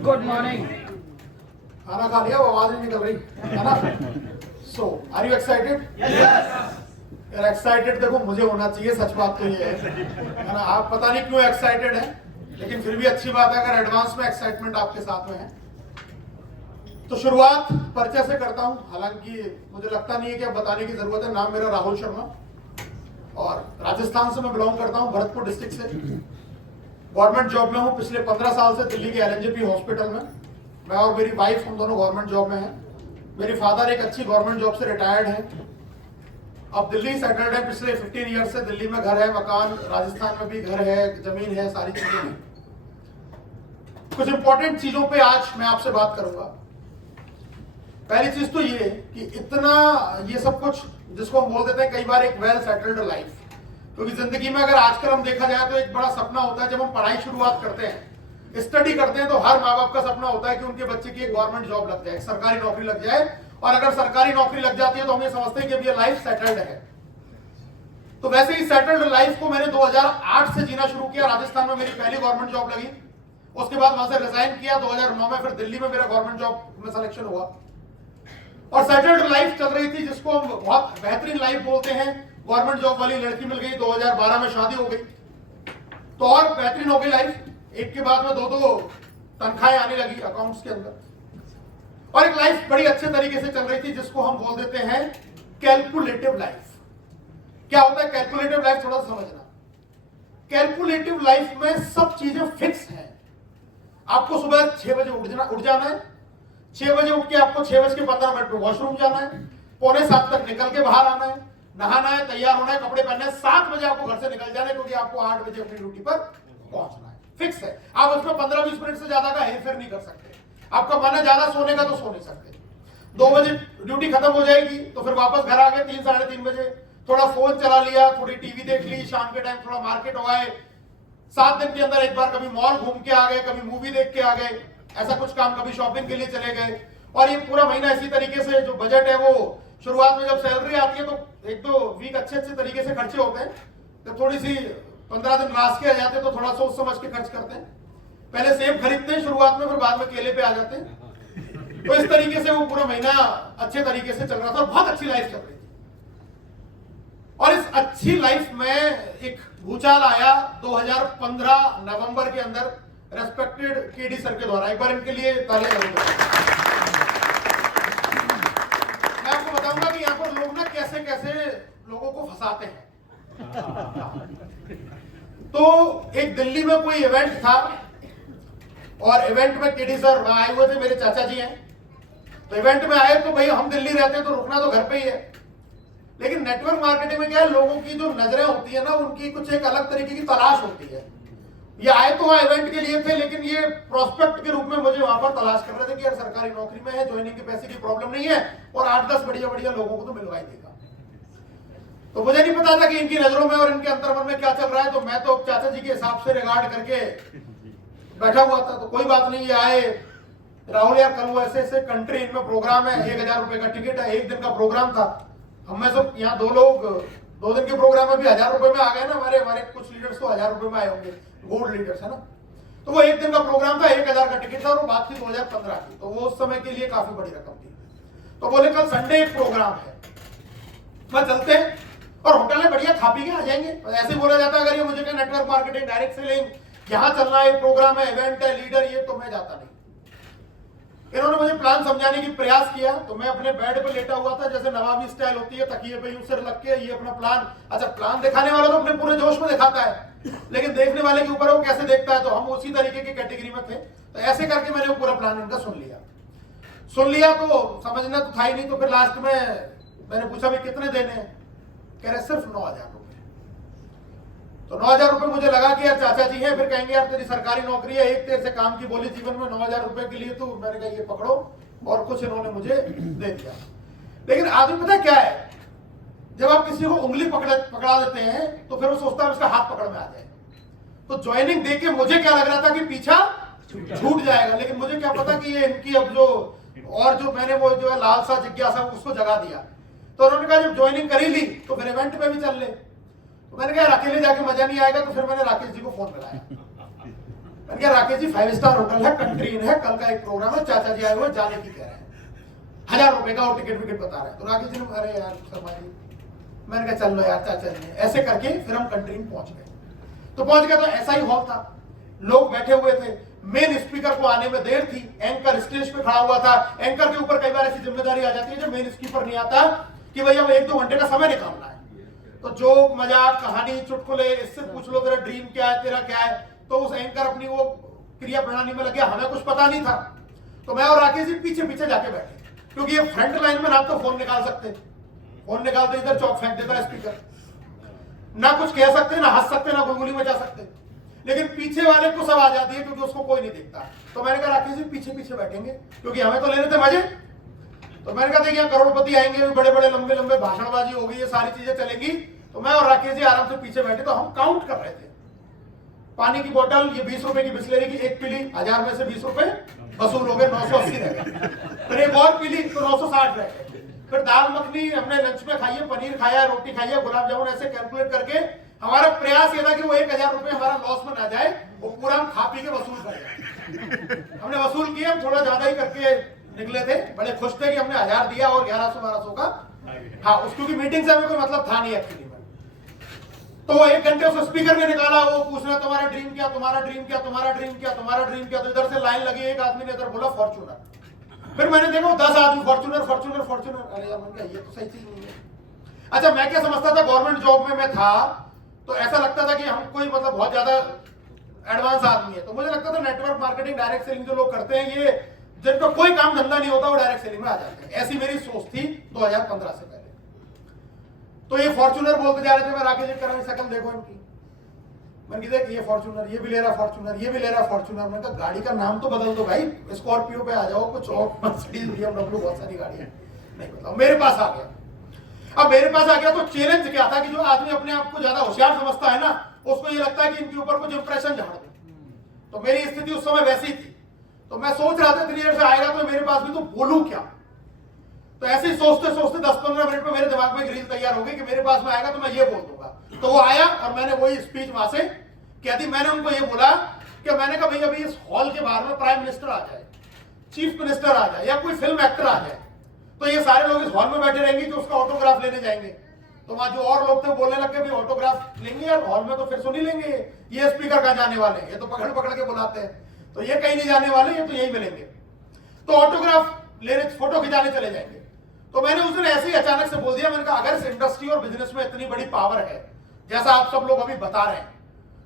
Good morning. खाना खा लिया, वो आवाज नहीं निकल रही है ना। सो आर यू एक्साइटेड? यार एक्साइटेड देखो मुझे होना चाहिए, सच बात तो ये है ना। आप पता नहीं क्यों एक्साइटेड है, लेकिन फिर भी अच्छी बात है अगर एडवांस में एक्साइटमेंट आपके साथ में है। तो शुरुआत परिचय से करता हूं, हालांकि मुझे लगता नहीं है कि अब बताने की जरूरत है। नाम मेरा राहुल शर्मा और राजस्थान से मैं बिलोंग करता हूं, भरतपुर डिस्ट्रिक्ट से। गवर्नमेंट जॉब में हूं पिछले 15 साल से दिल्ली के LNJP हॉस्पिटल में। मैं और मेरी वाइफ हम दोनों गवर्नमेंट जॉब में हैं। मेरे फादर एक अच्छी गवर्नमेंट जॉब से रिटायर्ड हैं, अब दिल्ली सेटल्ड है। पिछले 15 ईयर से दिल्ली में घर है, मकान, राजस्थान में भी घर है, जमीन है, सारी चीजें हैं। कुछ इंपॉर्टेंट चीजों पे आज मैं आपसे बात करूंगा। पहली चीज तो ये कि इतना ये सब कुछ जिसको हम बोल देते हैं कई बार एक वेल सेटल्ड लाइफ, क्योंकि जिंदगी में अगर आजकल हम देखा जाए तो एक बड़ा सपना होता है। जब हम पढ़ाई शुरुआत करते हैं, स्टडी करते हैं, तो हर माँ बाप का सपना होता है कि उनके बच्चे की एक गवर्नमेंट जॉब लग जाए, सरकारी नौकरी लग जाए। और अगर सरकारी नौकरी लग जाती है तो हम ये समझते हैं कि अब ये लाइफ सेटल्ड है। तो वैसे ही सेटल्ड लाइफ को मैंने 2008 से जीना शुरू किया। राजस्थान में मेरी पहली गवर्नमेंट जॉब लगी, उसके बाद वहां से रिजाइन किया 2009 में, फिर दिल्ली में मेरा गवर्नमेंट जॉब में सिलेक्शन हुआ और सेटल्ड लाइफ चल रही थी, जिसको हम बहुत बेहतरीन लाइफ बोलते हैं। गवर्नमेंट जॉब वाली लड़की मिल गई, 2012 में शादी हो गई, तो और बेहतरीन हो गई लाइफ। एक के बाद में दो तनख्वाहें आने लगी अकाउंट्स के अंदर, और एक लाइफ बड़ी अच्छे तरीके से चल रही थी, जिसको हम बोल देते हैं कैलकुलेटिव लाइफ। क्या होता है कैलकुलेटिव लाइफ? थोड़ा सा समझना। कैलकुलेटिव लाइफ में सब चीजें फिक्स हैं। आपको सुबह 6 बजे उठ जाना है, 6 बजे उठ के आपको 6:15 पे वॉशरूम जाना है, 6:45 तक निकल के बाहर आना है, नहाना है, तैयार होना है, कपड़े पहनने हैं, 7 बजे आपको घर से निकल जाना है, क्योंकि आपको 8 बजे अपनी ड्यूटी पर पहुंचना है। फिक्स है। आप उसमें 15-20 मिनट से ज्यादा का हेरफेर नहीं कर सकते। आपका मन है ज्यादा सोने का तो सो नहीं सकते। 2 बजे ड्यूटी खत्म हो जाएगी तो फिर वापस घर आ गए 3-3:30 बजे, थोड़ा फोन चला लिया, थोड़ी टीवी देख ली, शाम के टाइम थोड़ा मार्केट हो आए, 7 दिन के अंदर एक बार कभी मॉल घूम के आ गए, कभी मूवी देख के आ गए, ऐसा कुछ काम, कभी शॉपिंग के लिए चले गए। और ये पूरा महीना इसी तरीके से जो बजट है वो शुरुआत में जब सैलरी आती है तो 1-2 वीक अच्छे तरीके से खर्चे होते हैं, तो थोड़ी सी 15 दिन रास के आ जाते हैं तो थोड़ा सोच समझ के खर्च करते हैं। पहले सेब खरीदते हैं शुरुआत में, फिर बाद में केले पे आ जाते हैं। तो इस तरीके से वो पूरा महीना अच्छे तरीके से चल रहा था, बहुत अच्छी लाइफ चल रही थी। और इस अच्छी लाइफ में एक भूचाल आया 2015 नवंबर के अंदर, रेस्पेक्टेड KD सर के द्वारा। एक बार इनके लिए तालियां जरूर। मैं आपको बताऊंगा कि यहाँ पर लोग ना कैसे कैसे लोगों को फंसाते हैं। तो एक दिल्ली में कोई इवेंट था और इवेंट में KD सर आए हुए थे, मेरे चाचा जी हैं। तो इवेंट में आए तो भाई हम दिल्ली रहते हैं तो रुकना तो घर पे ही है, लेकिन नेटवर्क मार्केटिंग में क्या है, लोगों की जो नजरें होती है ना, उनकी कुछ एक अलग तरीके की तलाश होती है। ये आए तो वहां इवेंट के लिए थे, लेकिन ये प्रोस्पेक्ट के रूप में मुझे वहां पर तलाश कर रहे थे कि यार सरकारी नौकरी में है, ज्वाइनिंग के पैसे की प्रॉब्लम नहीं है और 8-10 बढ़िया बढ़िया लोगों को तो मिलवा ही देगा। तो मुझे नहीं पता था कि इनकी नजरों में और इनके अंतर्मन में क्या चल रहा है। तो मैं तो चाचा जी के हिसाब से रिगार्ड करके बैठा हुआ था। तो कोई बात नहीं, ये आए, राहुल यार कल वो ऐसे ऐसे कंट्री इनमें प्रोग्राम है, 1000 रुपए का टिकट है, 1 दिन का प्रोग्राम था। हम में सब यहाँ 2 लोग 2 दिन के प्रोग्राम में भी 1000 रुपए में आ गए ना। हमारे कुछ लीडर्स तो 1000 रुपए में आए होंगे, गोल्ड लीडर्स है ना। तो वो 1 दिन का प्रोग्राम था, 1000 का टिकट था, और वो बात थी 2015 की, तो वो उस समय के लिए काफी बड़ी रकम थी। तो बोले कल संडे एक प्रोग्राम है, मैं चलते हैं और होटल में बढ़िया खा पी के आ जाएंगे। ऐसे बोला जाता है अगर ये मुझे क्या नेटवर्क मार्केटिंग, डायरेक्ट सेलिंग, यहाँ चलना है, प्रोग्राम है, इवेंट है, लीडर ये, तो मैं जाता नहीं। इन्होंने मुझे प्लान समझाने की प्रयास किया, तो मैं अपने बेड पे लेटा हुआ था, जैसे नवाबी स्टाइल होती है, तकिए पे यूं सिर लग के ये अपना प्लान। अच्छा, प्लान दिखाने वाला तो अपने पूरे जोश में दिखाता है, लेकिन देखने वाले के ऊपर वो कैसे देखता है, तो हम उसी तरीके की कैटेगरी में थे। तो ऐसे करके मैंने वो पूरा प्लान इनका सुन लिया तो समझना तो था ही नहीं। तो फिर लास्ट में मैंने पूछा भाई कितने देने हैं? कह रहे सिर्फ 9000 रुपए। तो 9000 रुपए मुझे लगा कि यार चाचा जी हैं, फिर कहेंगे यार तेरी सरकारी नौकरी है, एक तेरे से काम की बोली जीवन में, 9000 रुपए के लिए। तो मैंने कहा ये पकड़ो, और कुछ इन्होंने मुझे दे दिया। लेकिन आदमी पता क्या है, जब आप किसी को उंगली पकड़ा देते हैं तो फिर वो सोचता है उसका हाथ पकड़ में आ जाएगा। तो ज्वाइनिंग देख के मुझे क्या लग रहा था कि पीछा छूट जाएगा, लेकिन मुझे क्या पता कि ये इनकी अब जो मैंने वो जो है लालसा, जिज्ञासा, उसको जगा दिया। तो उन्होंने कहा जब ज्वाइनिंग कर ही ली तो फिर इवेंट में भी चल ले। तो मैंने कहा अकेले जाके मजा नहीं आएगा, तो फिर मैंने राकेश जी को फोन लगाया। मैंने कहा राकेश जी 5 स्टार होटल है, कंट्री इन है, कल का एक प्रोग्राम है, चाचा जी आए हुए जाने की कह रहे हैं, 1000 रुपए का और टिकट विकेट बता रहे हैं। तो राकेश जी ने अरे यार शर्मा जी, मैंने कहा चल लो यार चाचा जी, ऐसे करके फिर हम कंट्री में पहुंच गए। तो पहुंच गए तो ऐसा ही हॉल था, लोग बैठे हुए थे, मेन स्पीकर को आने में देर थी, एंकर स्टेज पे खड़ा हुआ था। एंकर के ऊपर कई बार ऐसी जिम्मेदारी आ जाती है जब मेन स्पीकर नहीं आता कि भैया वो 1-2 घंटे का समय निकालना है, तो जोक मजाक कहानी चुटकुले इससे पूछ लो तेरा ड्रीम क्या है, तेरा क्या है। तो उस एंकर अपनी वो क्रिया प्रणाली में लगे, हमें कुछ पता नहीं था। तो मैं और राकेश जी पीछे पीछे जाके बैठे, क्योंकि ये फ्रंट लाइन में ना तो फोन निकाल सकते, फोन निकालते इधर चौक फेंक देता स्पीकर, ना कुछ कह सकते, ना हंस सकते, ना गुलगुली मचा सकते, लेकिन पीछे वाले को सब आ जाती है क्योंकि उसको कोई नहीं देखता। तो मैंने कहा राकेश जी पीछे पीछे बैठेंगे क्योंकि हमें तो लेने थे मजे। तो मैंने कहा देखिए करोड़पति आएंगे, बड़े बड़े लंबे लंबे भाषणबाजी होगी, ये सारी चीजें चलेंगी। तो मैं और राकेश जी आराम से पीछे बैठे, तो हम काउंट कर रहे थे। पानी की बोतल ये 20 रुपए की बिस्लेरी की एक पीली, 1000 में से 20 रुपए वसूल हो गए, 980 रह गए। फिर एक और पीली तो 960 रह गए। फिर दाल मखनी हमने लंच में खाई है, पनीर खाया, रोटी खाई है, गुलाब जामुन, ऐसे कैलकुलेट करके हमारा प्रयास ये था कि वो 1000 रुपए हमारा लॉस में ना जाए, वो पूरा हम खा पी के वसूल करें। हमने वसूल किया, हम थोड़ा ज्यादा ही करके निकले थे, बड़े खुश थे कि हमने 1000 दिया और 1100-1200 का हाँ उस, क्योंकि मीटिंग से हमें कोई मतलब था नहीं एक्चुअली में। तो वो 1 घंटे उस स्पीकर ने निकाला, वो पूछना तुम्हारा ड्रीम क्या, तुम्हारा ड्रीम क्या, तुम्हारा ड्रीम क्या, तुम्हारा ड्रीम क्या। तो इधर से लाइन लगी, एक आदमी ने इधर बोला फॉर्च्यूनर। फिर मैंने देखा 10 आदमी फॉर्च्यूनर फॉर्च्यूनर फॉर्च्यूनर। अरे यार मैंने कहा ये तो सही चीज नहीं है। अच्छा मैं क्या समझता था, गवर्नमेंट जॉब में मैं था तो ऐसा लगता था कि हम कोई मतलब बहुत ज्यादा एडवांस आदमी है। तो मुझे लगता था नेटवर्क मार्केटिंग, डायरेक्ट सेलिंग जो लोग करते हैं, ये जिनका कोई काम धंधा नहीं होता वो डायरेक्ट सेलिंग में आ जाते हैं। ऐसी मेरी सोच थी 2015 से पहले। तो ये फॉर्च्यूनर बोलते जा रहे थे, मैं राकेश जी कर शकल देखो इनकी, मैंने देख ये फॉर्च्यूनर, ये भी ले रहा फॉर्च्यूनर, ये भी ले रहा फॉर्च्यूनर। मैंने कहा गाड़ी का नाम तो बदल दो भाई, स्कॉर्पियो पे आ जाओ, कुछ और मर्सिडीज BMW बहुत सारी गाड़ियां नहीं बदलाओ। मेरे पास आ गया। अब मेरे पास आ गया तो चैलेंज क्या था कि जो आदमी अपने आप को ज्यादा होशियार समझता है ना, उसको ये लगता है कि इनके ऊपर कुछ इंप्रेशन झाड़ दो। तो मेरी स्थिति उस समय वैसी थी। तो मैं सोच रहा था इतनी देर से आएगा तो मेरे पास भी, तो बोलूं क्या। तो ऐसे ही सोचते सोचते 10-15 मिनट में मेरे दिमाग में एक रील तैयार हो गई कि मेरे पास में आएगा तो मैं ये बोल दूंगा। तो वो आया और मैंने वही स्पीच वहां से कह दी। मैंने उनको ये बोला कि मैंने कहा भाई अभी इस हॉल के बाहर में प्राइम मिनिस्टर आ जाए, चीफ मिनिस्टर आ जाए, या कोई फिल्म एक्टर आ जाए, तो ये सारे लोग इस हॉल में बैठे रहेंगे कि उसका ऑटोग्राफ लेने जाएंगे। तो वहां जो और लोग थे बोलने लगे भाई ऑटोग्राफ लेंगे यार, हॉल में तो फिर सुन ही लेंगे, ये स्पीकर कहां जाने वाले हैं, ये तो पकड़ पकड़ के बुलाते हैं, तो ये कहीं नहीं जाने वाले, ये तो यही मिलेंगे। तो ऑटोग्राफ लेने, फोटो खिंचाने चले जाएंगे। तो मैंने उस दिन ऐसे ही अचानक से बोल दिया, मैंने कहा अगर इस इंडस्ट्री और बिजनेस में इतनी बड़ी पावर है जैसा आप सब लोग अभी बता रहे हैं,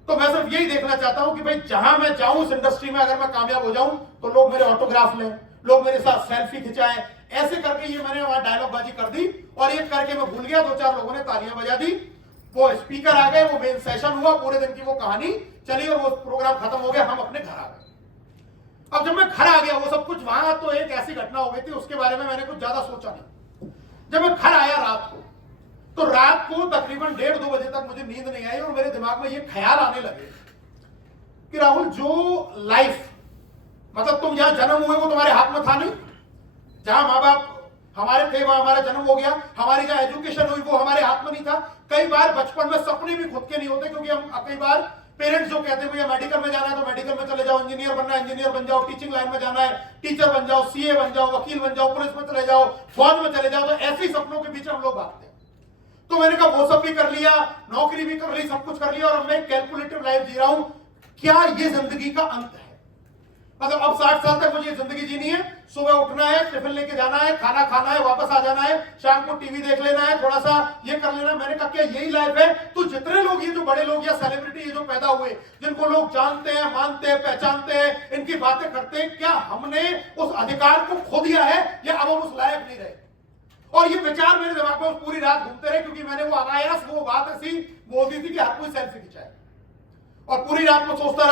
तो मैं सिर्फ यही देखना चाहता हूं कि भाई जहां मैं जाऊं उस इंडस्ट्री में अगर मैं कामयाब हो जाऊं तो लोग मेरे ऑटोग्राफ लें, लोग मेरे साथ सेल्फी खिंचाएं। ऐसे करके ये मैंने वहां डायलॉग बाजी कर दी और ये करके मैं भूल गया। 2-4 लोगों ने तालियां बजा दी, वो स्पीकर आ गए, वो मेन सेशन हुआ, पूरे दिन की वो कहानी चली और वो प्रोग्राम खत्म हो गया, हम अपने घर आ गए। अब जब मैं घर आ गया, वो सब कुछ वहां तो एक ऐसी घटना हो गई थी, उसके बारे में मैंने कुछ ज्यादा सोचा नहीं। जब मैं घर आया रात को, तो रात को तकरीबन 1:30-2 बजे तक मुझे नींद नहीं आई और मेरे दिमाग में ये ख्याल आने लगे कि राहुल जो लाइफ, मतलब तुम जहां जन्म हुए वो तुम्हारे हाथ में था नहीं, जहां माँ बाप हमारे थे वहां हमारा जन्म हो गया, हमारी जहां एजुकेशन हुई वो हमारे हाथ में नहीं था। कई बार बचपन में सपने भी खुद के नहीं होते, क्योंकि हम कई बार पेरेंट्स जो कहते हैं भैया मेडिकल में जाना है तो मेडिकल में चले जाओ, इंजीनियर बनना है इंजीनियर बन जाओ, टीचिंग लाइन में जाना है टीचर बन जाओ, सीए बन जाओ, वकील बन जाओ, पुलिस में चले जाओ, फौज में चले जाओ। तो ऐसे ही सपनों के बीच हम लोग भागते हैं। तो मैंने कहा वो सब भी कर लिया, नौकरी भी कर ली, सब कुछ कर लिया और मैं कैलकुलेटिव लाइफ जी रहा हूं। क्या ये जिंदगी का अंत है? मतलब अब 60 साल तक मुझे जिंदगी जीनी है, सुबह उठना है, टिफिन लेके जाना है, खाना खाना है, वापस आ जाना है, शाम को टीवी देख लेना है, थोड़ा सा ये कर लेना है। मैंने कहा क्या यही लाइफ है? तो जितने लोग ये जो बड़े लोग या सेलिब्रिटी ये जो पैदा हुए, जिनको लोग जानते हैं, मानते हैं, पहचानते हैं, इनकी बातें करते हैं, क्या हमने उस अधिकार को खो दिया है या अब हम उस लायक नहीं रहे? और ये विचार मेरे दिमाग में पूरी रात घूमते रहे, क्योंकि मैंने वो अनायास वो बात ऐसी बोल दी थी कि हर कोई सेल्फी खिंचाए, और पूरी रात में सोचता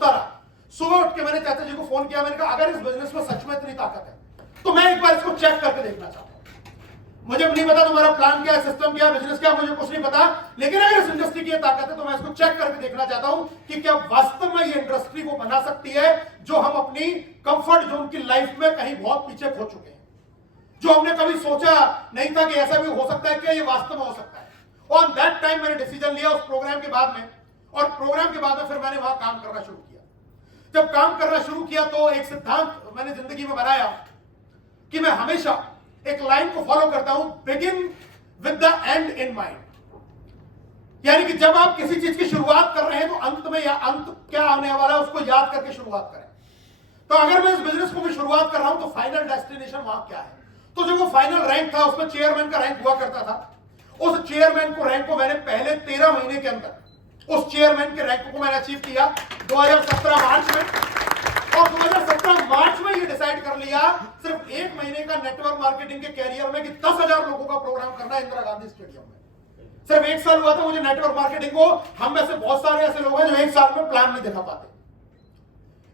रहा। सुबह उठ के मैंने चाचा जी को फोन किया, मैंने कहा अगर इस बिजनेस में सच में इतनी ताकत है तो मैं एक बार इसको चेक करके देखना चाहता हूं। मुझे नहीं पता तुम्हारा प्लान क्या है, सिस्टम क्या है, बिजनेस क्या, मुझे कुछ नहीं पता, लेकिन अगर इस इंडस्ट्री की ताकत है तो मैं इसको चेक करके देखना चाहता हूं कि क्या वास्तव में ये इंडस्ट्री को बना सकती है जो हम अपनी कंफर्ट जोन की लाइफ में कहीं बहुत पीछे खो चुके हैं, जो हमने कभी सोचा नहीं था कि ऐसा भी हो सकता है, क्या ये वास्तव में हो सकता है। और दैट टाइम मैंने डिसीजन लिया उस प्रोग्राम के बाद में, और प्रोग्राम के बाद में फिर मैंने वहां काम करना शुरू किया। जब काम करना शुरू किया तो एक सिद्धांत मैंने जिंदगी में बनाया कि मैं हमेशा एक लाइन को फॉलो करता हूं, begin with the and in mind. यानी कि जब आप किसी चीज की शुरुआत कर रहे हैं तो अंत में या अंत क्या आने वाला है उसको याद करके शुरुआत करें। तो अगर मैं इस बिजनेस को भी शुरुआत कर रहा हूं तो फाइनल डेस्टिनेशन वहां क्या है। तो जो वो फाइनल रैंक था उसमें चेयरमैन का रैंक हुआ करता था। उस चेयरमैन को रैंक को मैंने पहले 13 महीने के अंदर उस चेयरमैन के रैंक को मैंने अचीव किया 2017 मार्च में। और 2017 मार्च में ये डिसाइड कर लिया सिर्फ 1 महीने का नेटवर्क मार्केटिंग के कैरियर में कि 10,000 लोगों का प्रोग्राम करना है इंदिरा गांधी स्टेडियम में। सिर्फ 1 साल हुआ था मुझे नेटवर्क मार्केटिंग को। हम में से बहुत सारे ऐसे लोग हैं जो 1 साल में प्लान नहीं दिखा पाते,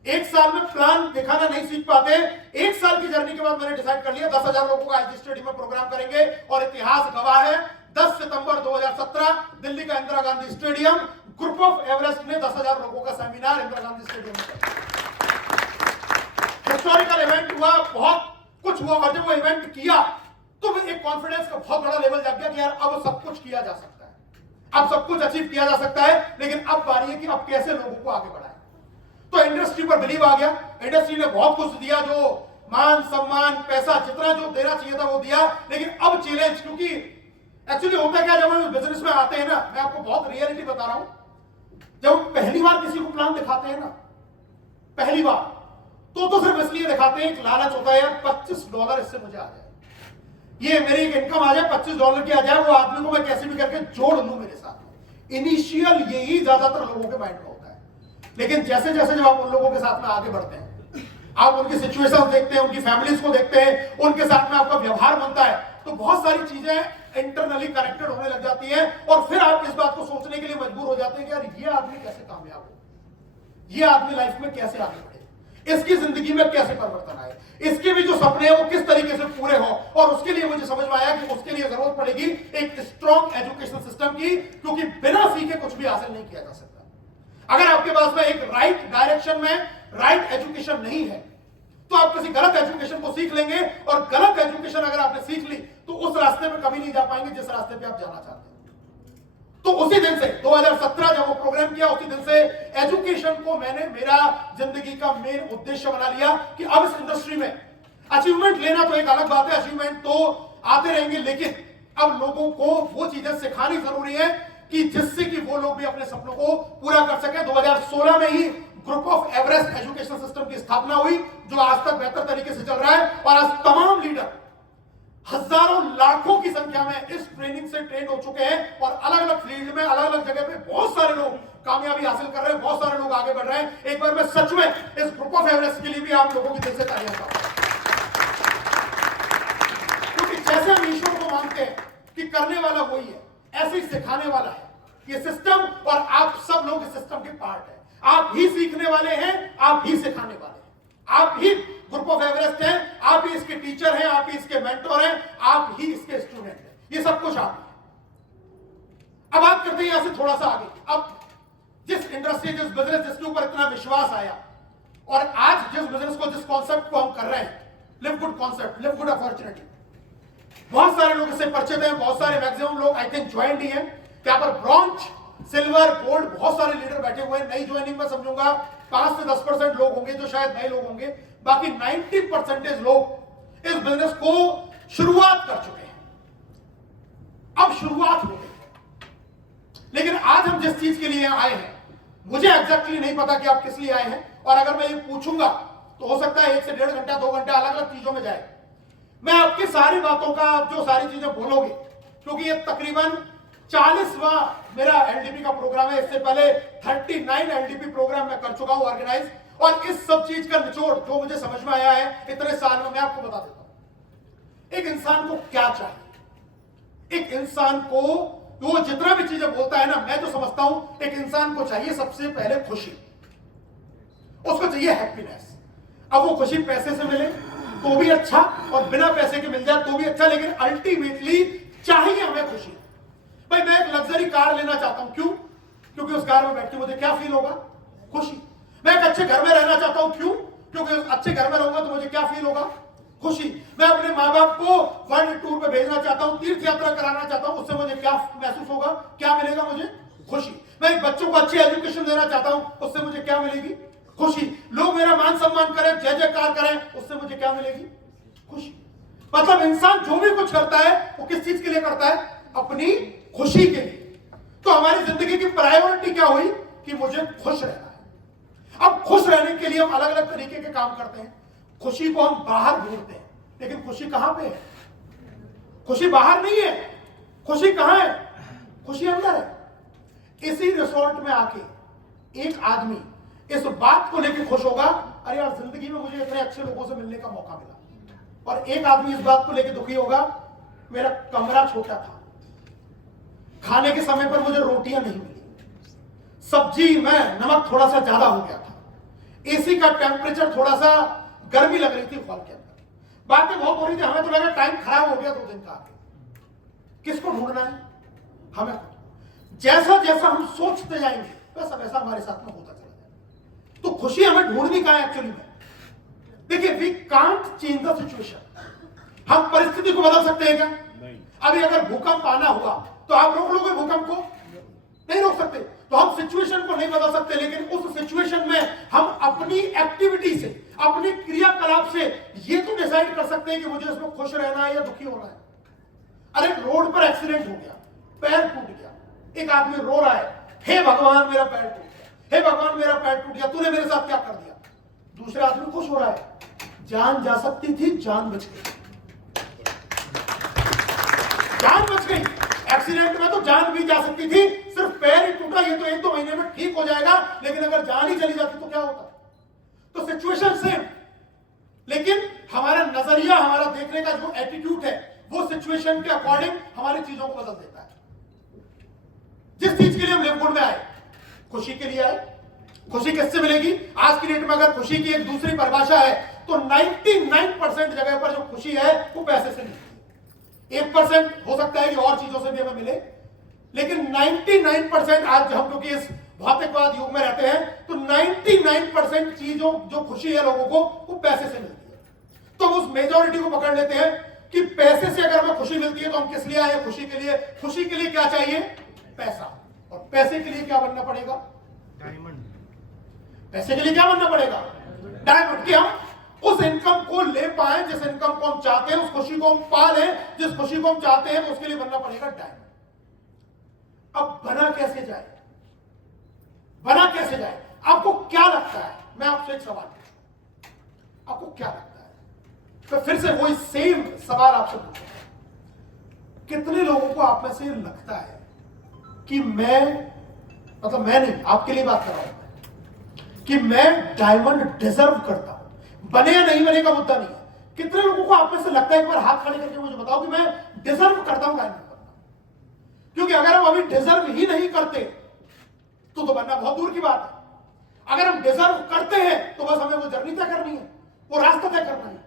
1 साल में प्लान दिखाना नहीं सीख पाते। 1 साल की जर्नी के बाद मैंने डिसाइड कर लिया 10,000 लोगों का आईजी स्टेडियम में प्रोग्राम करेंगे। और इतिहास गवाह है 10 सितंबर 2017 दिल्ली का Indira Gandhi stadium, group of Everest ने 10,000 लोगों का सेमिनार इंदिरा गांधी स्टेडियम में। हिस्टोरिकल इवेंट हुआ, बहुत कुछ हुआ। और जब वो इवेंट किया तो एक कॉन्फिडेंस का बहुत बड़ा लेवल जाग गया कि यार अब सब कुछ किया जा सकता है, अब सब कुछ अचीव किया जा सकता है। लेकिन अब बारी है कि अब कैसे लोगों को आगे बढ़ाएं। तो इंडस्ट्री पर बिलीव आ गया। इंडस्ट्री ने बहुत कुछ दिया, जो मान सम्मान पैसा जितना जो देना चाहिए था वो दिया। लेकिन अब चैलेंज, क्योंकि एक्चुअली होता क्या, जब हम बिजनेस में आते हैं ना, मैं आपको बहुत रियलिटी बता रहा हूं, जब पहली बार किसी को प्लान दिखाते हैं ना, पहली बार तो सिर्फ इसलिए दिखाते हैं, एक लालच होता है यार $25 इससे मुझे आ जाए, ये मेरी एक इनकम आ जाए, $25 की आ जाए, वो आदमी को मैं कैसे भी करके जोड़ लूं मेरे साथ। इनिशियल यही ज्यादातर लोगों के माइंड में होता है। लेकिन जैसे जैसे जब आप उन लोगों के साथ में आगे बढ़ते हैं, आप उनकी सिचुएशन देखते हैं, उनकी फैमिलीज को देखते हैं, उनके साथ में आपका व्यवहार बनता है, तो बहुत सारी चीजें इंटरनली कनेक्टेड होने लग जाती है। और फिर आप इस बात को सोचने के लिए मजबूर हो जाते हैं कि यार ये आदमी कैसे कामयाब हो, ये आदमी लाइफ में कैसे आगे बढ़े, इसकी जिंदगी में कैसे परिवर्तन आए, इसके भी जो सपने हैं वो किस तरीके से पूरे हो। और उसके लिए मुझे समझ में आया कि उसके लिए जरूरत पड़ेगी एक स्ट्रॉन्ग एजुकेशन सिस्टम की, क्योंकि बिना सीखे कुछ भी हासिल नहीं किया जा सकता। अगर आपके पास में एक राइट डायरेक्शन में राइट एजुकेशन नहीं है तो आप किसी गलत एजुकेशन को सीख लेंगे, और गलत एजुकेशन अगर आपने सीख ली तो उस रास्ते में कभी नहीं जा पाएंगे जिस रास्ते पे आप जाना चाहते हैं। तो उसी दिन से 2017 जब वो प्रोग्राम किया, उसी दिन से एजुकेशन को मैंने मेरा जिंदगी का मेन उद्देश्य बना लिया कि अब इस इंडस्ट्री में अचीवमेंट लेना तो एक अलग बात है, अचीवमेंट तो आते रहेंगे, लेकिन अब लोगों को वो चीजें सिखानी जरूरी है कि जिससे कि वो लोग भी अपने सपनों को पूरा कर सके। 2016 में ही group of Everest education system की स्थापना हुई, जो आज तक बेहतर तरीके से चल रहा है। और आज तमाम लीडर हजारों लाखों की संख्या में इस ट्रेनिंग से ट्रेन हो चुके हैं, और अलग अलग फील्ड में अलग अलग जगह पे बहुत सारे लोग कामयाबी हासिल कर रहे हैं, बहुत सारे लोग आगे बढ़ रहे हैं। एक बार मैं सच में इस ग्रुप ऑफ एवरेस्ट के लिए भी आप लोगों की दिल से तालियां करता हूं, क्योंकि जैसे हम ईश्वर को मानते हैं कि करने वाला वही है, ऐसे ही सिखाने वाला है ये सिस्टम, और आप सब लोग इस सिस्टम के पार्ट है। आप ही सीखने वाले हैं, आप ही सिखाने वाले हैं, आप ही ग्रुप ऑफ एवरेस्ट हैं, आप ही इसके टीचर हैं, आप ही इसके मेंटोर हैं, आप ही इसके स्टूडेंट हैं, ये सब कुछ आप ही। अब बात करते हैं यहां से थोड़ा सा आगे। अब जिस इंडस्ट्री, जिस बिजनेस, जिसके ऊपर इतना विश्वास आया, और आज जिस बिजनेस को, जिस कॉन्सेप्ट को हम कर रहे हैं, live good concept, live good opportunity, बहुत सारे लोग इससे परिचित हैं, बहुत सारे मैक्सिमम लोग आई थिंक ज्वाइंट ही हैं। क्या पर ब्रॉन्ज, सिल्वर, गोल्ड बहुत सारे लीडर बैठे हुए हैं। नई ज्वाइनिंग में समझूंगा 5 से 10% लोग होंगे जो शायद नए लोग होंगे, बाकी 90% लोग इस बिजनेस को शुरुआत कर चुके हैं, अब शुरुआत हो गई है। लेकिन आज हम जिस चीज के लिए आए हैं, मुझे एग्जैक्टली नहीं पता कि आप किस लिए आए हैं, और अगर मैं ये पूछूंगा तो हो सकता है 1 से 1.5 घंटा 2 घंटा अलग अलग चीजों में जाए। मैं आपकी सारी बातों का, जो सारी चीजें बोलोगे, क्योंकि ये तकरीबन 40वां मेरा एलडीपी का प्रोग्राम है, इससे पहले 39 एलडीपी प्रोग्राम मैं कर चुका हूं ऑर्गेनाइज, और इस सब चीज का निचोड़ जो मुझे समझ में आया है इतने साल में, मैं आपको बता देता हूं। एक इंसान को क्या चाहिए, एक इंसान को वो जितना भी चीजें बोलता है ना, मैं तो समझता हूं एक इंसान को चाहिए सबसे पहले खुशी, उसको चाहिए हैप्पीनेस। अब वो खुशी पैसे से मिले तो भी अच्छा, और बिना पैसे के मिल जाए तो भी अच्छा, लेकिन अल्टीमेटली चाहिए हमें खुशी। भाई मैं एक लग्जरी कार लेना चाहता हूं, क्यों? क्योंकि उस कार में बैठ के मुझे क्या फील होगा? खुशी। मैं एक अच्छे घर में रहना चाहता हूं, क्यों? क्योंकि उस अच्छे घर में रहूंगा तो मुझे क्या फील होगा? खुशी। मैं अपने माँ बाप को वर्ल्ड टूर पे भेजना चाहता हूं, तीर्थ यात्रा कराना चाहता हूं, उससे मुझे क्या महसूस होगा? क्या मिलेगा मुझे? खुशी। मैं एक बच्चों को अच्छी एजुकेशन देना चाहता हूं, उससे मुझे क्या मिलेगी? खुशी। लोग मेरा मान सम्मान करें, जय जयकार करें, उससे मुझे क्या मिलेगी? खुशी। मतलब इंसान जो भी कुछ करता है वो किस चीज के लिए करता है? अपनी खुशी के लिए। तो हमारी जिंदगी की प्रायोरिटी क्या हुई कि मुझे खुश रहना है। अब खुश रहने के लिए हम अलग अलग तरीके के काम करते हैं। खुशी को हम बाहर ढूंढते हैं, लेकिन खुशी कहां पे है? खुशी बाहर नहीं है। खुशी कहां है? खुशी अंदर है। इसी रिसोर्ट में आके एक आदमी इस बात को लेकर खुश होगा, अरे यार जिंदगी में मुझे इतने अच्छे लोगों से मिलने का मौका मिला। और एक आदमी इस बात को लेकर दुखी होगा, मेरा कमरा छोटा था, खाने के समय पर मुझे रोटियां नहीं मिली, सब्जी में नमक थोड़ा सा ज्यादा हो गया था, एसी का टेम्परेचर थोड़ा सा गर्मी लग रही थी हॉल के अंदर, बातें बहुत हो रही थी, हमें तो लगा टाइम खराब हो गया 2 दिन का आगे। किसको ढूंढना है? हमें। जैसा जैसा हम सोचते जाएंगे वैसा वैसा हमारे साथ में होता चला जाएगा। तो खुशी हमें ढूंढनी कहां है एक्चुअली में? देखिए, we can't change the situation. हम परिस्थिति को बदल सकते हैं क्या? नहीं। अभी अगर भूकंप आना हुआ तो आप रोक लोगे भूकंप को? नहीं रोक सकते। तो हम सिचुएशन को नहीं बदल सकते, लेकिन उस सिचुएशन में हम अपनी एक्टिविटी से, अपनी क्रियाकलाप से ये तो डिसाइड कर सकते हैं कि मुझे उसमें खुश रहना है या दुखी होना है। अरे रोड पर एक्सीडेंट हो गया, पैर टूट गया, एक आदमी रो रहा है, हे भगवान मेरा पैर टूट गया, हे भगवान मेरा पैर टूट गया, तूने मेरे साथ क्या कर दिया? दूसरा आदमी खुश हो रहा है, जान जा सकती थी, जान बच गई, जान बच गई। एक्सीडेंट में तो जान भी जा सकती थी, सिर्फ पैर ही टूटा, ये तो 1-2 महीने में ठीक हो जाएगा, लेकिन अगर जान ही चली जाती तो क्या होता? तो सिचुएशन सेम, लेकिन हमारा नजरिया, हमारा देखने का जो एटीट्यूड है वो सिचुएशन के अकॉर्डिंग हमारी चीजों को बदल देता है। जिस चीज के लिए हम लिवगुड में आए, खुशी के लिए आए। खुशी किससे मिलेगी? आज की डेट में अगर खुशी की एक दूसरी परिभाषा है तो 99% जगह पर जो खुशी है वो पैसे से मिलती है। 1% हो सकता है कि और चीजों से भी हमें मिले, लेकिन 99% आज हम क्योंकि इस भौतिकवाद युग में रहते हैं तो 99% चीजों जो खुशी है लोगों को वो पैसे से मिलती है। तो उस मेजॉरिटी को पकड़ लेते हैं कि पैसे से अगर हमें खुशी मिलती है तो हम किस लिए आए? खुशी के लिए। खुशी के लिए क्या चाहिए? पैसा। और पैसे के लिए क्या बनना पड़ेगा? डायमंड। पैसे के लिए क्या बनना पड़ेगा? डायमंड। कि हम उस इनकम को ले पाए जिस इनकम को हम चाहते हैं, उस खुशी को हम पा लें जिस खुशी को हम चाहते हैं, तो उसके लिए बनना पड़ेगा डायमंड। अब बना कैसे जाए? बना कैसे जाए? आपको क्या लगता है? मैं आपसे एक सवाल पूछूं, आपको क्या लगता है? तो फिर से वही सेम सवाल आपसे पूछूं, कितने लोगों को आप में से लगता है कि मैं मैं नहीं, आपके लिए बात कर रहा हूं कि मैं डायमंड डिजर्व करता हूं? बने या नहीं बने का मुद्दा नहीं है। कितने लोगों को आप में से लगता है, एक बार हाथ खड़े करके मुझे बताओ कि मैं डिजर्व करता हूं डायमंड बनना? क्योंकि अगर हम अभी डिजर्व ही नहीं करते तो बनना बहुत दूर की बात है। अगर हम डिजर्व करते हैं तो बस हमें वो जर्नी तय करनी है, वो रास्ता तय करना है।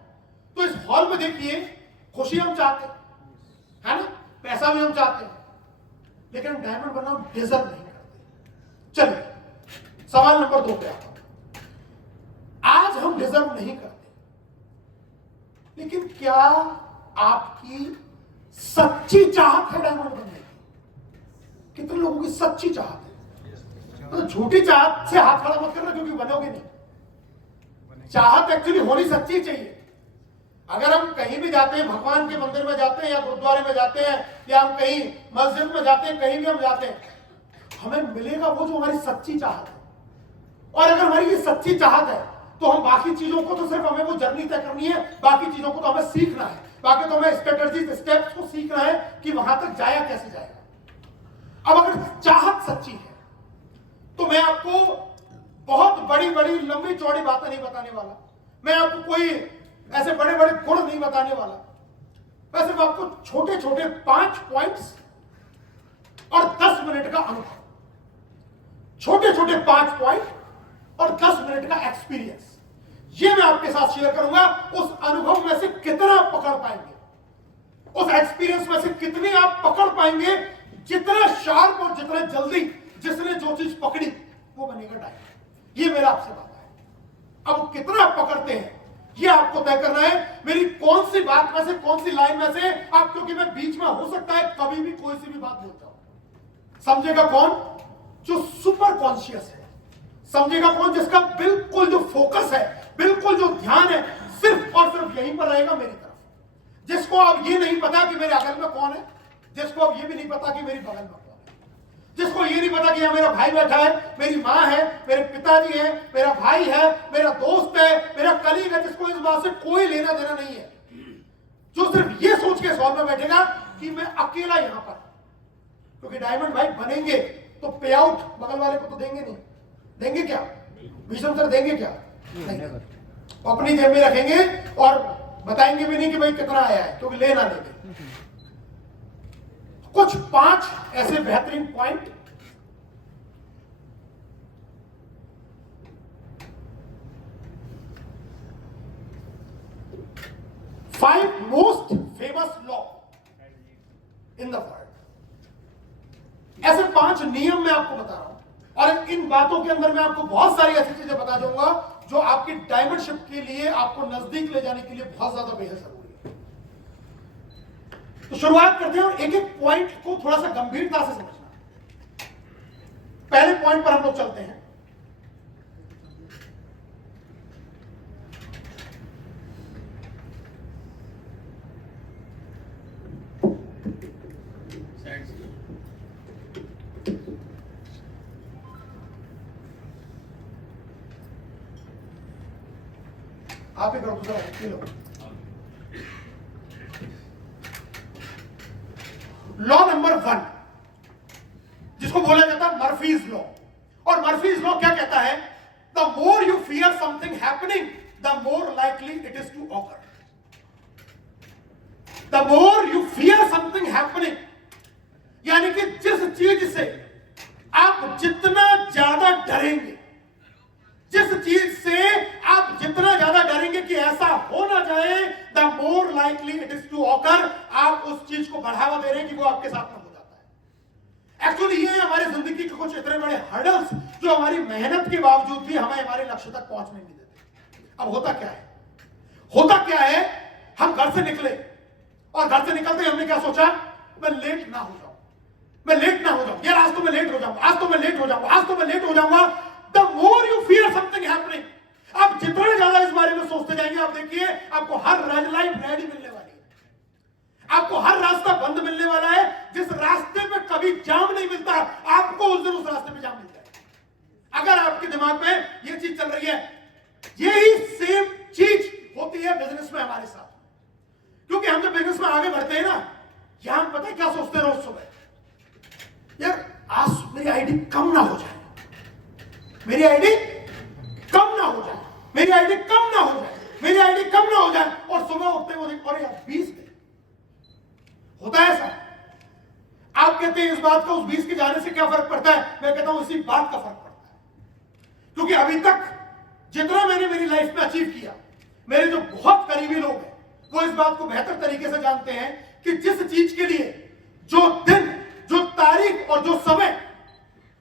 तो इस हॉल में देखिए, खुशी हम चाहते हैं, है ना, पैसा भी हम चाहते हैं, लेकिन हम डायमंड बनना हम डिजर्व नहीं करते। चलिए सवाल नंबर 2 पे आता हूं। आज हम डिजर्व नहीं करते, लेकिन क्या आपकी सच्ची चाहत है डायमंड बनने की? कितने लोगों की सच्ची चाहत है? तो झूठी चाहत से हाथ खड़ा मत करना, क्योंकि बनोगे नहीं। चाहत एक्चुअली होनी सच्ची चाहिए। अगर हम कहीं भी जाते हैं, भगवान के मंदिर में जाते हैं या गुरुद्वारे में जाते हैं या हम कहीं मस्जिद में जाते हैं, कहीं भी हम जाते हैं, हमें मिलेगा वो जो हमारी सच्ची चाहत है। और अगर हमारी ये सच्ची चाहत है तो हम बाकी चीजों को तो सिर्फ हमें वो जर्नी तय करनी है, बाकी चीजों को तो हमें सीखना है, बाकी तो हमें स्ट्रेटजीज, स्टेप्स को सीखना है कि वहां तक जाया कैसे जाएगा। अब अगर चाहत सच्ची है तो मैं आपको बहुत बड़ी बड़ी लंबी चौड़ी बातें नहीं बताने वाला, मैं आपको कोई ऐसे बड़े बड़े गुण नहीं बताने वाला, मैं सिर्फ आपको छोटे छोटे 5 पॉइंट्स और 10 मिनट का अनुभव, छोटे छोटे 5 पॉइंट और 10 मिनट का एक्सपीरियंस, ये मैं आपके साथ शेयर करूंगा। उस अनुभव में से कितना आप पकड़ पाएंगे, उस एक्सपीरियंस में से कितने आप पकड़ पाएंगे, जितना शार्प और जितना जल्दी जिसने जो चीज पकड़ी वो बनेगा डायमंड। ये मेरा आपसे वादा है। अब कितना आप पकड़ते हैं ये आपको तय करना है। मेरी कौन सी बात में से, कौन सी लाइन में से आप, क्योंकि मैं बीच में हो सकता है कभी भी कोई सी भी बात बोलता हूं, समझेगा कौन? जो सुपर कॉन्शियस है, समझेगा कौन? जिसका बिल्कुल जो फोकस है, बिल्कुल जो ध्यान है, सिर्फ और सिर्फ यहीं पर रहेगा, मेरी तरफ। जिसको अब ये नहीं पता कि मेरे अगल में कौन है, जिसको अब ये भी नहीं पता कि मेरी बगल में कौन है, जिसको ये नहीं पता कि यहाँ मेरा भाई बैठा है, मेरी माँ है, मेरे पिताजी है, मेरा भाई है, मेरा दोस्त है, मेरा कलीग है, जिसको इस बात से कोई लेना देना नहीं है, जो सिर्फ ये सोच के सॉल्व में बैठेगा कि मैं अकेला यहां पर। क्योंकि डायमंड भाई बनेंगे तो पे आउट बगल वाले को तो देंगे नहीं। देंगे क्या? भीषम सर देंगे क्या? नहीं। अपनी जेब में रखेंगे और बताएंगे भी नहीं कि भाई कितना आया है, क्योंकि लेना देंगे। कुछ 5 ऐसे बेहतरीन point five most famous law in the world. ऐसे 5 नियम मैं आपको बता रहा हूं, और इन बातों के अंदर मैं आपको बहुत सारी ऐसी चीजें बता दूंगा जो आपकी डायमंडशिप के लिए, आपको नजदीक ले जाने के लिए बहुत ज्यादा बेहद जरूरी है। तो शुरुआत करते हैं और एक एक पॉइंट को थोड़ा सा गंभीरता से समझना। पहले पॉइंट पर हम लोग चलते हैं। आप ही करो, दूसरा लो। लॉ नंबर 1, जिसको बोला जाता है मर्फीज लॉ। और मर्फीज लॉ क्या कहता है? The more you fear something happening, the more likely it is to occur. The more you fear something happening, यानी कि जिस चीज से आप जितना ज्यादा डरेंगे, जिस चीज से आप जितना ज्यादा डरेंगे कि ऐसा हो ना जाए, the more likely it is to occur, आप उस चीज को बढ़ावा दे रहे हैं कि वो आपके साथ में हो जाता है। एक्चुअली ये हमारी जिंदगी के कुछ इतने बड़े हर्डल्स जो हमारी मेहनत के बावजूद भी हमें हमारे लक्ष्य तक पहुंचने नहीं देते। अब होता क्या है? होता क्या है, हम घर से निकले और घर से निकलते ही हमने क्या सोचा? मैं लेट ना हो जाऊं, मैं लेट ना हो जाऊं, यार आज तो मैं लेट हो जाऊंगा, आज तो मैं लेट हो जाऊंगा, आज तो मैं लेट हो जाऊंगा। The more you fear something happening, आप जितना ज्यादा इस बारे में सोचते जाएंगे, आप देखिए आपको हर रेड लाइट रेडी मिलने वाली है, आपको हर रास्ता बंद मिलने वाला है। जिस रास्ते पे कभी जाम नहीं मिलता, आपको उस दिन उस रास्ते पे जाम मिल जाएगा। अगर आपके दिमाग में ये चीज चल रही है, यही सेम चीज होती है बिजनेस में हमारे साथ। क्योंकि हम जब बिजनेस में आगे बढ़ते हैं ना, यहां हम पता है क्या सोचते हैं रोज सुबह? यार आज मेरी आईडी कम ना हो जाए, मेरी आईडी कम ना हो जाए, मेरी आईडी कम ना हो जाए, मेरी आईडी कम ना हो जाए। और सुबह उठते हुए अरे यार 20 गए। होता है ऐसा? आप कहते हैं इस बात का उस 20 के जाने से क्या फर्क पड़ता है? मैं कहता हूं इसी बात का फर्क पड़ता है। क्योंकि अभी तक जितना मैंने मेरी लाइफ में अचीव किया, मेरे जो बहुत करीबी लोग हैं वो इस बात को बेहतर तरीके से जानते हैं कि जिस चीज के लिए जो दिन, जो तारीख और जो समय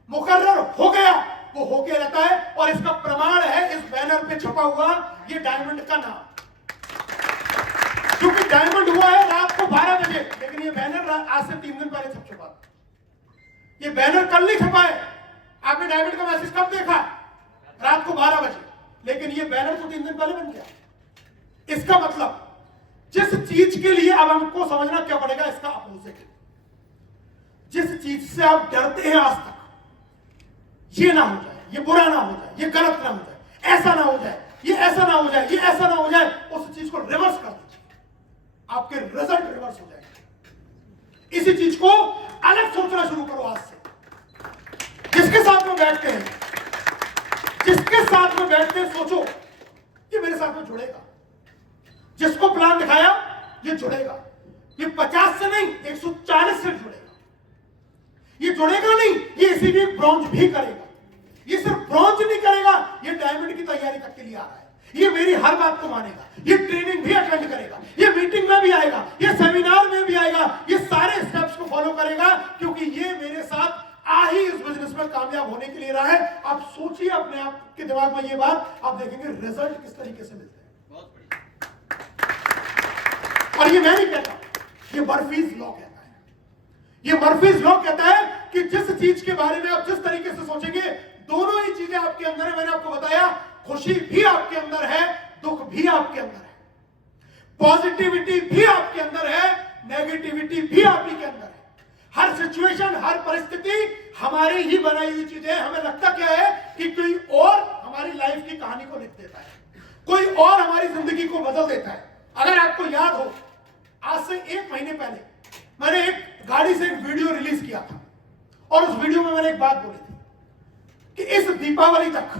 मुकर्रर हो गया, वो होके रहता है। और इसका प्रमाण है इस बैनर पे छपा हुआ ये डायमंड का नाम। क्योंकि डायमंड हुआ है रात को 12 बजे, लेकिन ये बैनर आज से 3 दिन पहले छप चुका। ये बैनर कल नहीं छपा है। आपने डायमंड का मैसेज कब देखा? रात को 12 बजे, लेकिन ये बैनर तो 3 दिन पहले बन गया। इसका मतलब जिस चीज के लिए अब हमको समझना क्या पड़ेगा, इसका अपोजिट। जिस चीज से आप डरते हैं आज तक, ये ना हो जाए, ये बुरा ना हो जाए, ये गलत ना हो जाए, ऐसा ना हो जाए, ये ऐसा ना हो जाए, ये ऐसा ना हो जाए, उस चीज को रिवर्स कर दीजिए, आपके रिजल्ट रिवर्स हो जाएंगे। इसी चीज को अलग सोचना शुरू करो आज से। जिसके साथ में बैठते हैं, जिसके साथ में बैठते हैं, सोचो कि मेरे साथ में जुड़ेगा। जिसको प्लान दिखाया ये जुड़ेगा। ये 50 से नहीं 140 से जुड़ेगा। ये जुड़ेगा नहीं, ये इसी भी ब्रॉन्ज भी करेगा। ये सिर्फ ब्रॉन्ज नहीं करेगा, ये डायमंड की तैयारी तक के लिए आ रहा है। ये मेरी हर बात को मानेगा, ये ट्रेनिंग भी अटेंड करेगा, ये मीटिंग में भी आएगा, ये सेमिनार में भी आएगा, ये सारे स्टेप्स को फॉलो करेगा, क्योंकि ये मेरे साथ आ ही इस बिजनेस में कामयाब होने के लिए रहा है। आप सोचिए अपने आप के दिमाग में ये बात, आप देखेंगे रिजल्ट किस तरीके से मिलते हैं। बहुत बढ़िया। और ये मैं नहीं कहता, ये मर्फीज लॉ कहता है। ये मर्फीज लॉ कहता है कि जिस चीज के बारे में आप जिस तरीके से सोचेंगे, दोनों ही चीजें आपके अंदर है। मैंने आपको बताया खुशी भी आपके अंदर है, दुख भी आपके अंदर है, पॉजिटिविटी भी आपके अंदर है, नेगेटिविटी भी आप ही के अंदर है। हर सिचुएशन, हर परिस्थिति हमारी ही बनाई हुई चीजें। हमें लगता क्या है कि कोई और हमारी लाइफ की कहानी को लिख देता है, कोई और हमारी जिंदगी को बदल देता है। अगर आपको याद हो, आज से 1 महीने पहले मैंने एक गाड़ी से एक वीडियो रिलीज किया था और उस वीडियो में मैंने एक बात बोली थी कि इस दीपावली तक,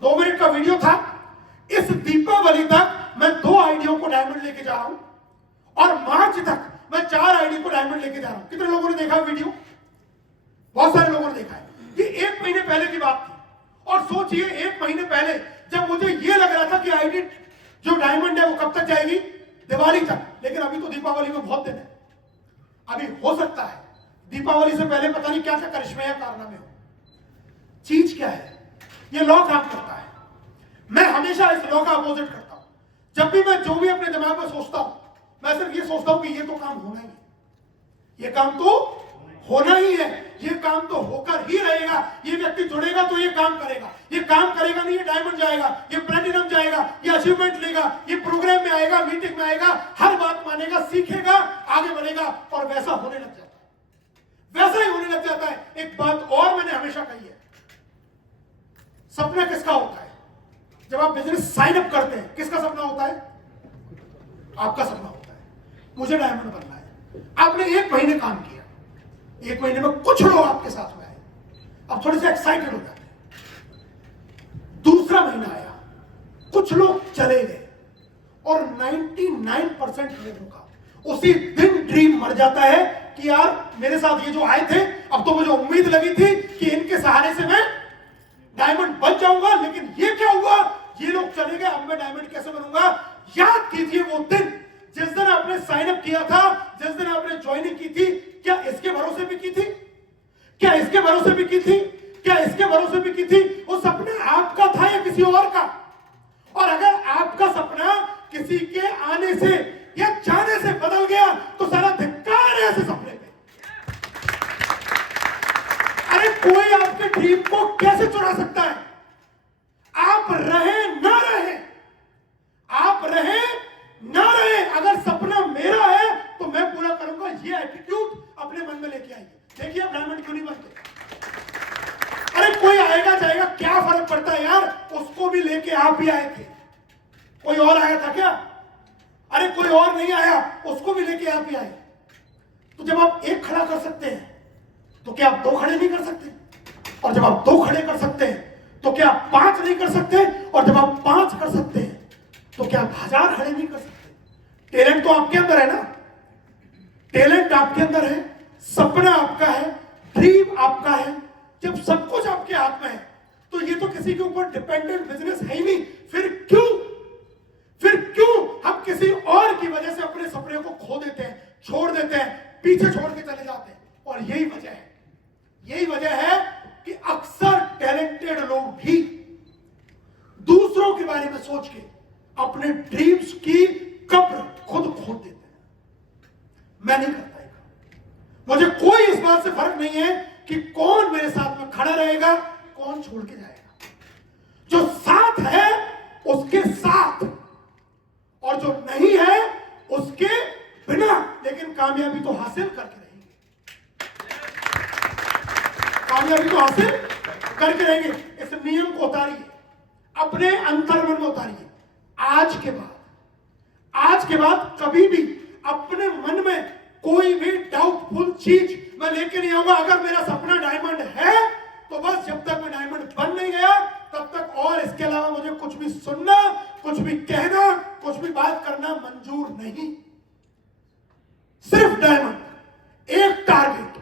2 मिनट का वीडियो था, इस दीपावली तक मैं 2 आईडियों को डायमंड लेके जा रहा हूं और मार्च तक मैं 4 आईडी को डायमंड लेके जा रहा हूं। कितने लोगों ने देखा वीडियो? बहुत सारे लोगों ने देखा है। ये 1 महीने पहले की बात थी। और सोचिए 1 महीने पहले जब मुझे ये लग रहा था कि आईडी जो डायमंड है वो कब तक जाएगी, दिवाली तक, लेकिन अभी तो दीपावली में बहुत दिन है, अभी हो सकता है दीपावली से पहले पता नहीं क्या क्या करिश्मे या कारनामे हो। चीज क्या है, ये लॉ काम करता है। मैं हमेशा इस लॉ का अपोजिट करता हूं। जब भी मैं जो भी अपने दिमाग में सोचता हूं, मैं सिर्फ ये सोचता हूं कि ये तो काम होना ही है, ये काम तो होना ही है, ये काम तो होकर ही रहेगा। ये व्यक्ति जुड़ेगा तो ये काम करेगा, ये काम करेगा नहीं, ये डायमंड जाएगा, ये प्लैटिनम जाएगा, ये अचीवमेंट लेगा, ये प्रोग्राम में आएगा, मीटिंग में आएगा, हर बात मानेगा, सीखेगा, आगे बढ़ेगा और वैसा होने लग जाता है, वैसा ही होने लग जाता है। एक बात और मैंने हमेशा कही है, सपना किसका होता है? जब आप बिजनेस साइन अप करते हैं, किसका सपना होता है? आपका सपना होता है, मुझे डायमंड बनना है। आपने 1 महीने काम किया, 1 महीने में कुछ लोग आपके साथ में आए, अब थोड़े से एक्साइटेड हो जाते हैं। दूसरा महीना आया, कुछ लोग चले गए और 99% लोगों का उसी दिन ड्रीम मर जाता है कि यार मेरे साथ ये जो आए थे, अब तो मुझे उम्मीद लगी थी कि इनके सहारे से मैं डायमंड बन जाऊंगा, लेकिन ये क्या हुआ, ये लोग चले गए, अब मैं डायमंड कैसे बनूंगा? याद कीजिए वो दिन जिस दिन आपने साइन अप किया था, जिस दिन आपने ज्वाइनिंग की थी, क्या इसके भरोसे भी की थी? क्या इसके भरोसे भी की थी? क्या इसके भरोसे भी की थी? वो सपना आपका था या किसी और का? और अगर आपका सपना किसी के आने से या जाने से बदल गया तो सारा धिक्कार है ऐसे सपने पे। अरे कोई आपके ड्रीम को कैसे चुरा सकता है? आप रहे ना रहे, आप रहे ना रहे, अगर सपना मेरा है तो मैं पूरा करूंगा, ये एटीट्यूड अपने मन में लेके आइए। देखिए आप डायमंड क्यों नहीं बनते? अरे कोई आएगा जाएगा, क्या फर्क पड़ता है यार, उसको भी लेके आप ही आए थे, कोई और आया था क्या? अरे कोई और नहीं आया, उसको भी लेके आप ही आए। तो जब आप 1 खड़ा कर सकते हैं तो क्या आप 2 खड़े नहीं कर सकते? और जब आप 2 खड़े कर सकते हैं तो क्या आप 5 नहीं कर सकते? और जब आप 5 कर सकते हैं तो क्या आप 1000 खड़े नहीं कर सकते? टैलेंट तो आपके अंदर है ना, टैलेंट आपके अंदर है, सपना आपका है, ड्रीम आपका है। जब सब कुछ आपके हाथ में है तो ये तो किसी के ऊपर डिपेंडेंट बिजनेस है ही नहीं। फिर क्यों हम किसी और की वजह से अपने सपने को खो देते हैं, छोड़ देते हैं, पीछे छोड़ के चले जाते हैं? और यही वजह है कि अक्सर टैलेंटेड लोग भी दूसरों के बारे में सोच के अपने ड्रीम्स की कब्र खुद खोद देते हैं। मैं नहीं करता है, मुझे कोई इस बात से फर्क नहीं है कि कौन मेरे साथ में खड़ा रहेगा, कौन छोड़ के जाएगा। जो साथ है उसके साथ, और जो नहीं है उसके बिना, लेकिन कामयाबी तो हासिल करके रहेंगे, कामयाबी तो हासिल करके रहेंगे। इस नियम को उतारिए, अपने अंतर्मन में उतारिए। आज के बाद कभी भी अपने मन में कोई भी डाउटफुल चीज मैं लेके नहीं आऊंगा। अगर मेरा सपना डायमंड है तो बस जब तक मैं डायमंड बन नहीं गया तब तक, और इसके अलावा मुझे कुछ भी सुनना, कुछ भी कहना, कुछ भी बात करना मंजूर नहीं। सिर्फ डायमंड, एक टारगेट,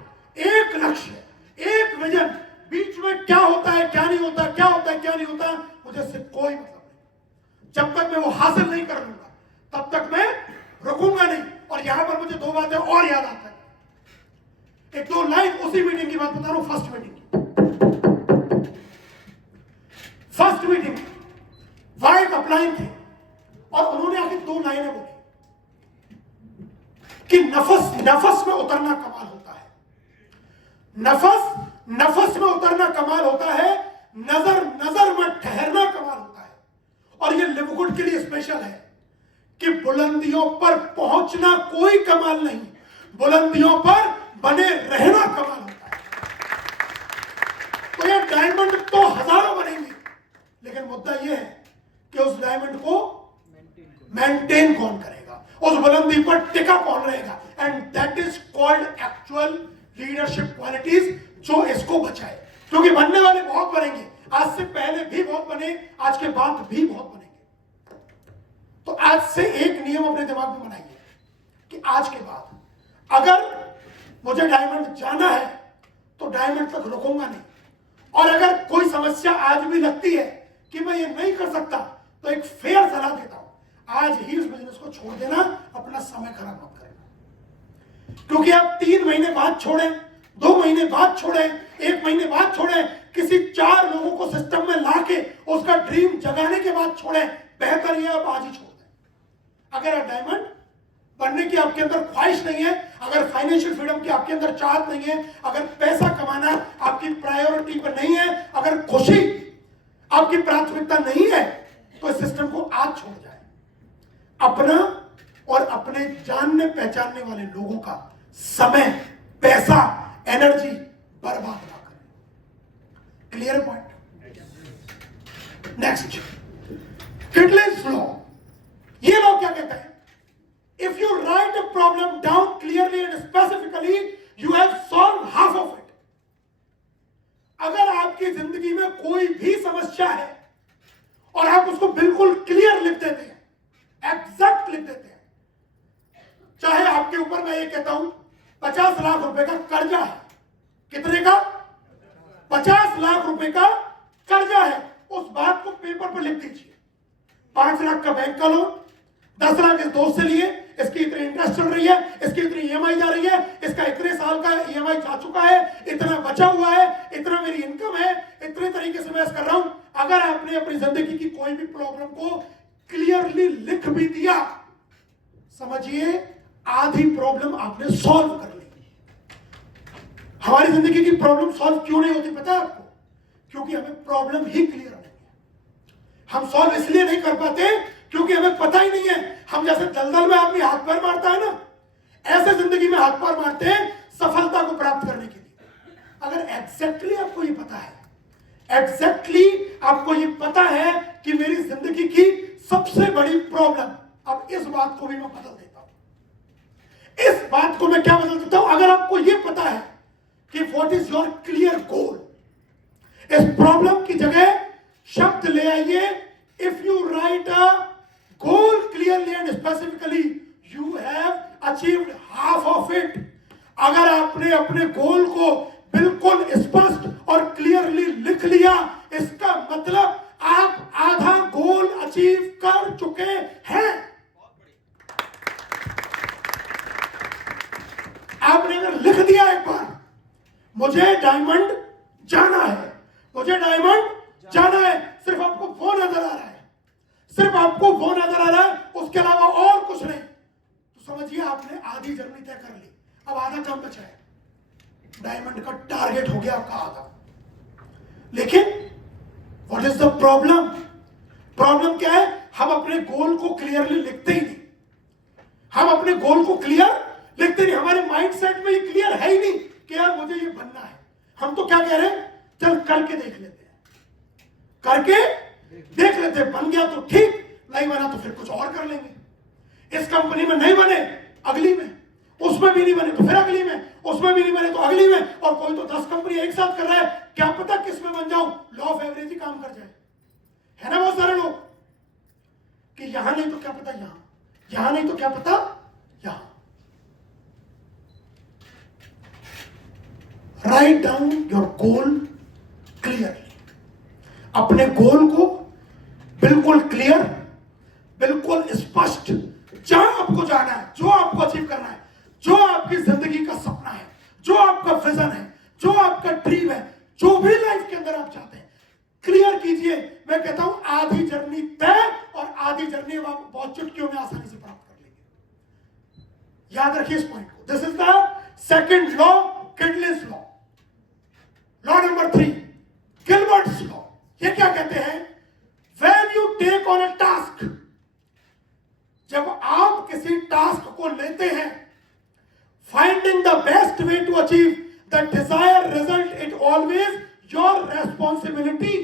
एक लक्ष्य, एक विजन। बीच में क्या होता है क्या नहीं होता, क्या होता है क्या नहीं होता, मुझे इससे कोई मतलब नहीं। जब तक मैं वो हासिल नहीं कर लूंगा तब तक मैं रुकूंगा नहीं। और यहां पर मुझे 2 बातें और याद आता है, 1-2 लाइन उसी मीटिंग की बात बता रहा हूं, फर्स्ट मीटिंग वहां एक अपलाइन थे और उन्होंने आके 2 लाइनें बोली कि नफस में उतरना कमाल होता है। नफस में उतरना कमाल होता है। नजर नजर में ठहरना कमाल होता है। और ये लिव गुड के लिए स्पेशल है कि बुलंदियों पर पहुंचना कोई कमाल नहीं, बुलंदियों पर बने रहना कमाल होता है। तो ये डायमंड तो हजारों बनेंगे, लेकिन मुद्दा ये है कि उस डायमंड को मेंटेन कौन करेगा, उस बुलंदी पर टिका कौन रहेगा। And that is called actual leadership qualities, जो इसको बचाए। क्योंकि बनने वाले बहुत बनेंगे, आज से पहले भी बहुत बने, आज के बाद भी बहुत बनेंगे। तो आज से एक नियम अपने दिमाग में बनाइए कि आज के बाद अगर मुझे डायमंड जाना है तो डायमंड तक रुकूंगा नहीं। और अगर कोई समस्या आज भी लगती है कि मैं ये नहीं कर सकता, तो एक फेयर सलाह देता हूं, आज ही उस बिजनेस को छोड़ देना, अपना समय खराब मत करना। क्योंकि आप 3 महीने बाद छोड़ें, 2 महीने बाद छोड़ें, 1 महीने बाद छोड़ें, किसी 4 लोगों को सिस्टम में लाके उसका ड्रीम जगाने के बाद छोड़ें, बेहतर ये आप आज ही छोड़ दें। अगर आप डायमंड बनने की आपके अंदर ख्वाहिश नहीं है, अगर फाइनेंशियल फ्रीडम की आपके अंदर चाहत नहीं है, अगर पैसा कमाना आपकी प्रायोरिटी पर नहीं है, अगर खुशी आपकी प्राथमिकता नहीं है, तो इस सिस्टम को आज छोड़ जाए। अपना और अपने जानने पहचानने वाले लोगों का समय, पैसा, एनर्जी बर्बाद ना करें। Clear point? Next, Kidlin's law. ये लॉ क्या कहता है? If you write a problem down clearly and specifically, you have solved half of it. अगर आपकी जिंदगी में कोई भी समस्या है और आप उसको बिल्कुल क्लियर लिख देते हैं, एग्जैक्ट लिख देते हैं, चाहे आपके ऊपर मैं ये कहता हूं 50 लाख रुपए का कर्जा है, कितने का? 50 लाख रुपए का कर्जा है, उस बात को पेपर पर लिख दीजिए। 5 लाख का बैंक का लोन, 10 लाख इस दोस्त से लिए, इसकी इतनी इंटरेस्ट चल रही है, इसकी इतनी ईएमआई जा रही है, इसका इतने साल का ईएमआई जा चुका है, इतना बचा हुआ है, इतना मेरी इनकम है, इतने तरीके से मैं कर रहा हूं। अगर आपने अपनी जिंदगी की कोई भी प्रॉब्लम को क्लियरली लिख भी दिया, समझिए आधी प्रॉब्लम आपने सॉल्व कर ली। हमारी जिंदगी की प्रॉब्लम सॉल्व क्यों नहीं होती पता है आपको? क्योंकि हमें प्रॉब्लम ही क्लियर नहीं है। हम सॉल्व इसलिए नहीं कर पाते क्योंकि हमें पता ही नहीं है। हम जैसे दलदल में आदमी हाथ पैर मारता है ना, ऐसे जिंदगी में हाथ पैर मारते हैं सफलता को प्राप्त करने के लिए। अगर एग्जैक्टली आपको ये पता है, एग्जैक्टली आपको ये पता है कि मेरी जिंदगी की सबसे बड़ी प्रॉब्लम, अब इस बात को भी मैं बदल देता हूं। इस बात को मैं क्या बदल देता हूं? अगर आपको ये पता है कि what is your clear goal, इस प्रॉब्लम की जगह शब्द ले आइए, if you right a goal clearly and specifically, you have achieved half of it. अगर आपने अपने गोल को बिल्कुल स्पष्ट और क्लियरली लिख लिया, इसका मतलब आप आधा गोल अचीव कर चुके हैं। आपने अगर लिख दिया एक बार, मुझे डायमंड जाना है, मुझे डायमंड जाना है, सिर्फ आपको वो नजर आ रहा है, सिर्फ आपको वो नजर आ रहा है, उसके अलावा और कुछ नहीं, तो समझिए आपने आधी जर्नी तय कर ली। अब आधा काम बचा है, डायमंड का टारगेट हो गया आपका आधा। लेकिन what is the problem? Problem क्या है? हम अपने गोल को क्लियरली लिखते ही नहीं। हम अपने गोल को क्लियर लिखते नहीं, हमारे माइंडसेट में ये क्लियर है ही नहीं कि यार मुझे ये बनना है। हम तो क्या कह रहे हैं, चल करके देख लेते हैं, करके देख लेते, बन गया तो ठीक, नहीं बना तो फिर कुछ और कर लेंगे। इस कंपनी में नहीं बने, अगली में, उसमें भी नहीं बने तो फिर अगली में, उसमें भी नहीं बने तो अगली में। और कोई तो 10 कंपनी एक साथ कर रहा है, क्या पता किस में बन जाऊं, लॉ ऑफ एवरेज ही काम कर जाए। है ना बहुत सारे लोग कि यहां नहीं तो क्या पता यहां, यहां नहीं तो क्या पता यहां। Write down your goal clearly. अपने गोल को बिल्कुल क्लियर, बिल्कुल स्पष्ट, जहां आपको जाना है, जो आपको अचीव करना है, जो आपकी जिंदगी का सपना है, जो आपका विजन है, जो आपका ड्रीम है, जो भी लाइफ के अंदर आप चाहते हैं, क्लियर कीजिए। मैं कहता हूं आधी जर्नी तय और आधी जर्नी आप बहुत चुटकियों में आसानी से प्राप्त कर लेंगे। याद रखिए इस पॉइंट को। This is the second law, Kidlin's law. Law number 3, Gilbert's law ये क्या कहते हैं? When you take on a task, जब आप किसी टास्क को लेते हैं, finding the best way to achieve the desire result it always your responsibility.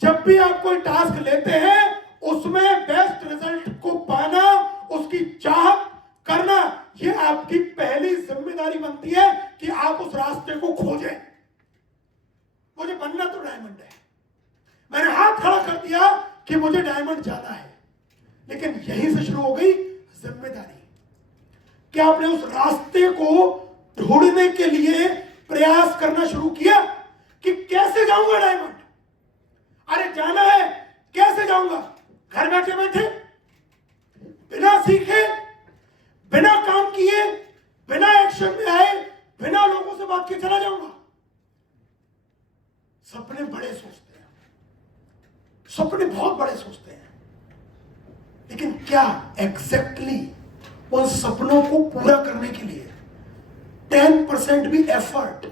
जब भी आप कोई टास्क लेते हैं उसमें बेस्ट रिजल्ट को पाना, उसकी चाहत करना, ये आपकी पहली जिम्मेदारी बनती है कि आप उस रास्ते को खोजें। मुझे बनना तो डायमंड है, मैंने हाथ खड़ा कर दिया कि मुझे डायमंड जाना है, लेकिन यहीं से शुरू हो गई जिम्मेदारी कि आपने उस रास्ते को ढूंढने के लिए प्रयास करना शुरू किया कि कैसे जाऊंगा डायमंड। अरे जाना है, कैसे जाऊंगा? घर बैठे बैठे, बिना सीखे, बिना काम किए, बिना एक्शन में आए, बिना लोगों से बात किए चला जाऊंगा। सपने बड़े सोचते हैं, सपने बहुत बड़े सोचते हैं, लेकिन क्या एग्जैक्टली उन सपनों को पूरा करने के लिए 10% भी एफर्ट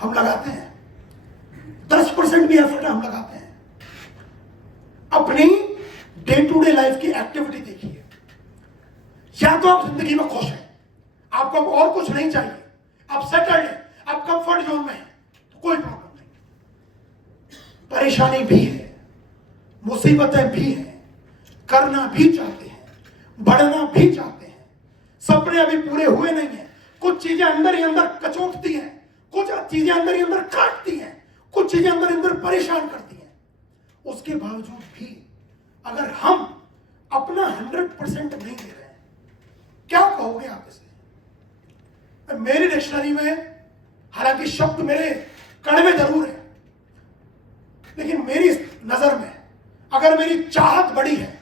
हम लगाते हैं? 10% भी एफर्ट हम लगाते हैं? अपनी डे टू डे लाइफ की एक्टिविटी देखिए। या तो आप जिंदगी में खुश हैं, आपको अब और कुछ नहीं चाहिए, आप सेटल्ड हैं, आप कंफर्ट जोन में हैं, तो कोई प्रॉब्लम नहीं। परेशानी भी है, मुसीबतें भी हैं, करना भी चाहते हैं, बढ़ना भी चाहते हैं, सपने अभी पूरे हुए नहीं हैं, कुछ चीजें अंदर ही अंदर कचोटती हैं, कुछ चीजें अंदर ही अंदर काटती हैं, कुछ चीजें अंदर ही अंदर परेशान करती हैं। उसके बावजूद भी अगर हम अपना 100% नहीं दे रहे हैं, क्या कहोगे आप इसे? मेरी डिक्शनरी में हालांकि शब्द मेरे कड़वे जरूर है, लेकिन मेरी नजर में अगर मेरी चाहत बड़ी है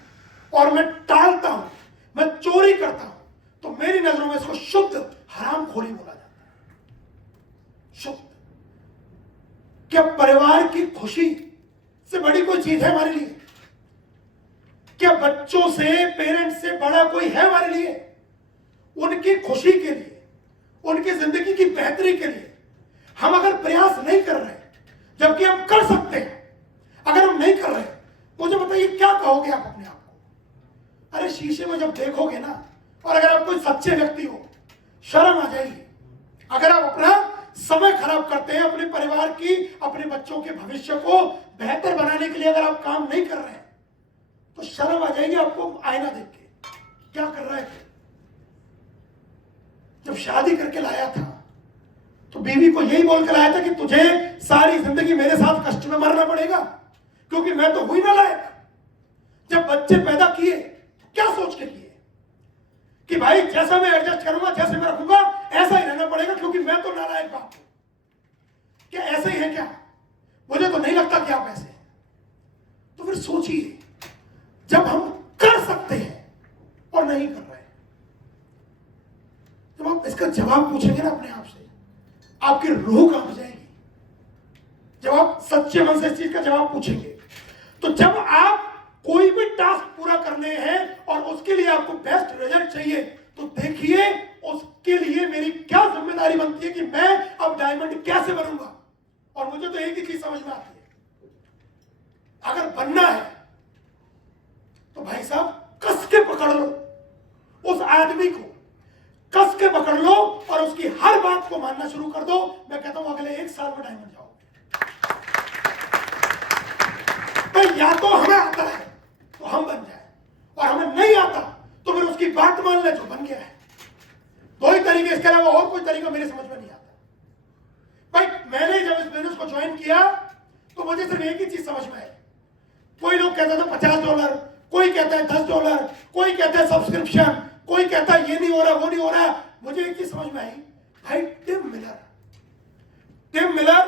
और मैं टालता हूं, मैं चोरी करता हूं, तो मेरी नजरों में इसको शुद्ध हरामखोरी बोला जाता है। शुद्ध। क्या परिवार की खुशी से बड़ी कोई चीज है हमारे लिए? क्या बच्चों से, पेरेंट्स से बड़ा कोई है हमारे लिए? उनकी खुशी के लिए, उनकी जिंदगी की बेहतरी के लिए हम अगर प्रयास नहीं कर रहे, जबकि हम कर सकते हैं, अगर हम नहीं कर रहे, मुझे बताइए क्या कहोगे आप अपने आप को? अरे शीशे में जब देखोगे ना, और अगर आप कोई सच्चे व्यक्ति हो, शर्म आ जाएगी। अगर आप अपना समय खराब करते हैं, अपने परिवार की, अपने बच्चों के भविष्य को बेहतर बनाने के लिए अगर आप काम नहीं कर रहे हैं, तो शर्म आ जाएगी आपको आईना देख के। क्या कर रहे थे? जब शादी करके लाया था तो बीवी को यही बोल कर लाया था कि तुझे सारी जिंदगी मेरे साथ कष्ट में मरना पड़ेगा, क्योंकि मैं तो हुई ना लायक। जब बच्चे पैदा किए क्या सोच के किए कि भाई जैसा मैं एडजस्ट करूंगा, जैसे मैं रखूंगा, ऐसा ही रहना पड़ेगा, क्योंकि मैं तो नालायक बाप हूं। क्या ऐसे ही है क्या? मुझे तो नहीं लगता कि आप ऐसे हैं। तो फिर सोचिए, जब हम कर सकते हैं और नहीं कर रहे, जब आप इसका जवाब पूछेंगे ना अपने आप से, आपकी रूह कांप जाएगी। जब आप सच्चे मन से इस चीज का जवाब पूछेंगे, तो जब आप कोई भी टास्क पूरा करने हैं और उसके लिए आपको बेस्ट रिजल्ट चाहिए, तो देखिए उसके लिए मेरी क्या जिम्मेदारी बनती है कि मैं अब डायमंड कैसे बनूंगा। और मुझे तो एक ही चीज समझ में आती है, अगर बनना है तो भाई साहब कस के पकड़ लो उस आदमी को, कस के पकड़ लो और उसकी हर बात को मानना शुरू कर दो। मैं कहता हूं अगले 1 साल में डायमंड जाओगे। तो या तो हमें आता है तो हम बन जाए, और हमें नहीं आता तो फिर उसकी बात मान ले जो बन गया है। दो ही तरीके, इसके अलावा और कोई तरीका मेरे समझ में नहीं आता। भाई मैंने जब इस बिजनेस को ज्वाइन किया तो मुझे सिर्फ एक ही चीज समझ में आई। कोई लोग कहता था $50, कोई कहता है $10, कोई कहता है सब्सक्रिप्शन, कोई कहता है ये नहीं हो रहा, वो नहीं हो रहा। मुझे एक चीज समझ में आई, भाई टिम मिलर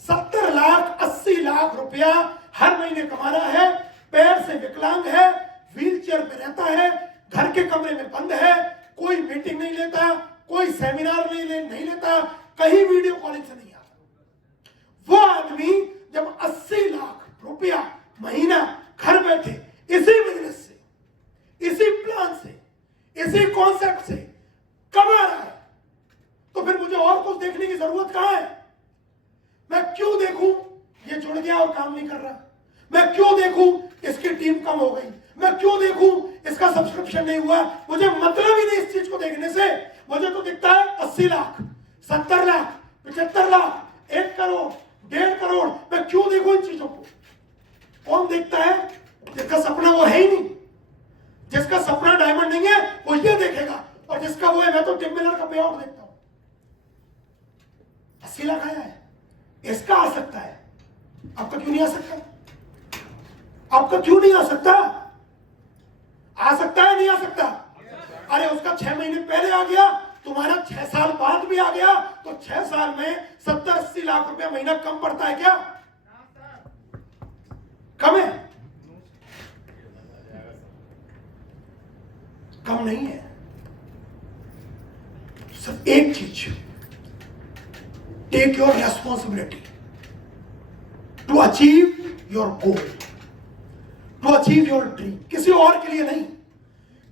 70 लाख 80 लाख रुपया हर महीने कमा रहा है, पैर से विकलांग है, व्हीलचेयर पे रहता है, घर के कमरे में बंद है, कोई मीटिंग नहीं लेता, कोई सेमिनार नहीं लेता, कहीं वीडियो कॉलिंग से नहीं आता। वो आदमी जब 80 लाख रुपया महीना घर बैठे इसी बिजनेस से, इसी प्लान से, इसी कॉन्सेप्ट से कमा रहा है, तो फिर मुझे और कुछ देखने की जरूरत कहां है? मैं क्यों देखूं गया और काम नहीं कर रहा, मैं क्यों देखूं इसकी टीम कम हो गई, मैं क्यों देखूं इसका सब्सक्रिप्शन नहीं हुआ, मुझे मतलब ही नहीं इस चीज को देखने से। मुझे तो दिखता है 80 लाख, 70 लाख, 75 लाख, 1 करोड़, 1.5 करोड़, मैं क्यों देखूं इन चीजों को? कौन देखता है? जिसका सपना वो है ही नहीं, जिसका सपना डायमंड नहीं है वो ये देखेगा, और जिसका वो है, मैं तो टिम मिलर का पे आउट देखता हूं। 80 लाख आया है, इसका आ सकता है, आपका क्यों नहीं आ सकता? आपका क्यों नहीं आ सकता? आ सकता है, नहीं आ सकता? अरे उसका 6 महीने पहले आ गया, तुम्हारा 6 साल बाद भी आ गया, तो 6 साल में 70-80 लाख रुपया महीना कम पड़ता है क्या? कम है? कम नहीं है। सिर्फ एक चीज, take your responsibility to achieve your goal, to achieve your dream. किसी और के लिए नहीं,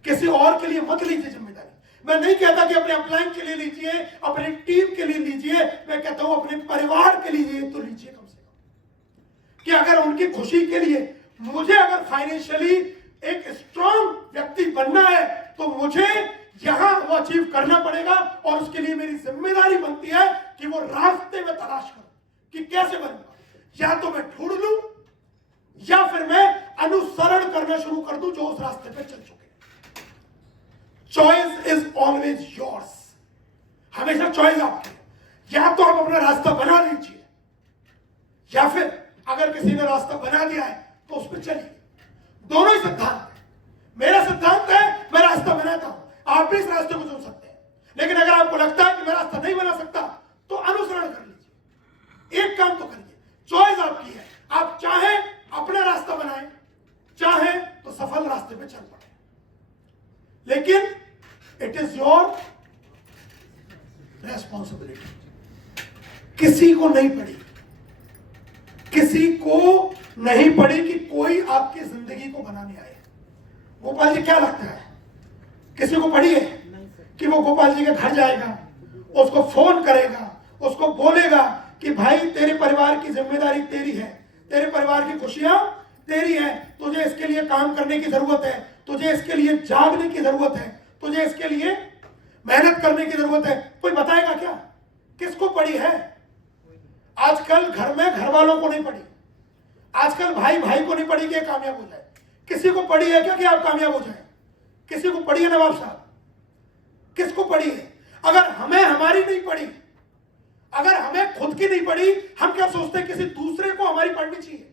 किसी और के लिए मत लीजिए जिम्मेदारी। मैं नहीं कहता कि अपने अपलाइन के लिए लीजिए, अपनी टीम के लिए लीजिए, मैं कहता हूं अपने परिवार के लिए तो लीजिए कम से कम। कि अगर उनकी खुशी के लिए मुझे अगर फाइनेंशियली एक स्ट्रॉन्ग व्यक्ति बनना है तो मुझे यहां वो अचीव करना पड़ेगा, और उसके लिए मेरी जिम्मेदारी बनती है कि वो रास्ते में तलाश करूं कि कैसे बनूंगा। या तो मैं ढूंढ लूं या फिर मैं अनुसरण करना शुरू कर दूं जो उस रास्ते पे चल चुके हैं। चॉइस इज ऑलवेज योर्स, हमेशा चॉइस आपकी। या तो आप अपना रास्ता बना लीजिए, या फिर अगर किसी ने रास्ता बना दिया है तो उस पर चलिए। दोनों ही सिद्धांत है। मेरा सिद्धांत है मैं रास्ता बनाता हूं, आप भी इस रास्ते को चुन सकते हैं, लेकिन अगर आपको लगता है कि मैं रास्ता नहीं बना सकता तो अनुसरण कर लीजिए। एक काम तो करिए, चॉइस आपकी है। आप चाहे अपना रास्ता बनाएं, चाहे तो सफल रास्ते पे चल पड़े, लेकिन इट इज योर रेस्पॉन्सिबिलिटी। किसी को नहीं पड़ी, किसी को नहीं पड़ी कि कोई आपकी जिंदगी को बनाने आए। गोपाल जी क्या लगता है, किसी को पड़ी है कि वो गोपाल जी के घर जाएगा, उसको फोन करेगा, उसको बोलेगा कि भाई तेरे परिवार की जिम्मेदारी तेरी है, तेरे परिवार की खुशियां तेरी है, तुझे इसके लिए काम करने की जरूरत है, तुझे इसके लिए जागने की जरूरत है, तुझे इसके लिए मेहनत करने की जरूरत है। कोई बताएगा क्या किसको पड़ी है? आजकल घर में घर वालों को नहीं पड़ी, आजकल भाई भाई को नहीं पड़ी कि कामयाब हो जाए। किसी को पड़ी है क्या कि आप कामयाब हो जाए? किसी को पड़ी है नवाब साहब? किसको पड़ी है? अगर हमें हमारी नहीं पड़ी, अगर हमें खुद की नहीं पड़ी, हम क्या सोचते हैं किसी दूसरे को हमारी पढ़नी चाहिए?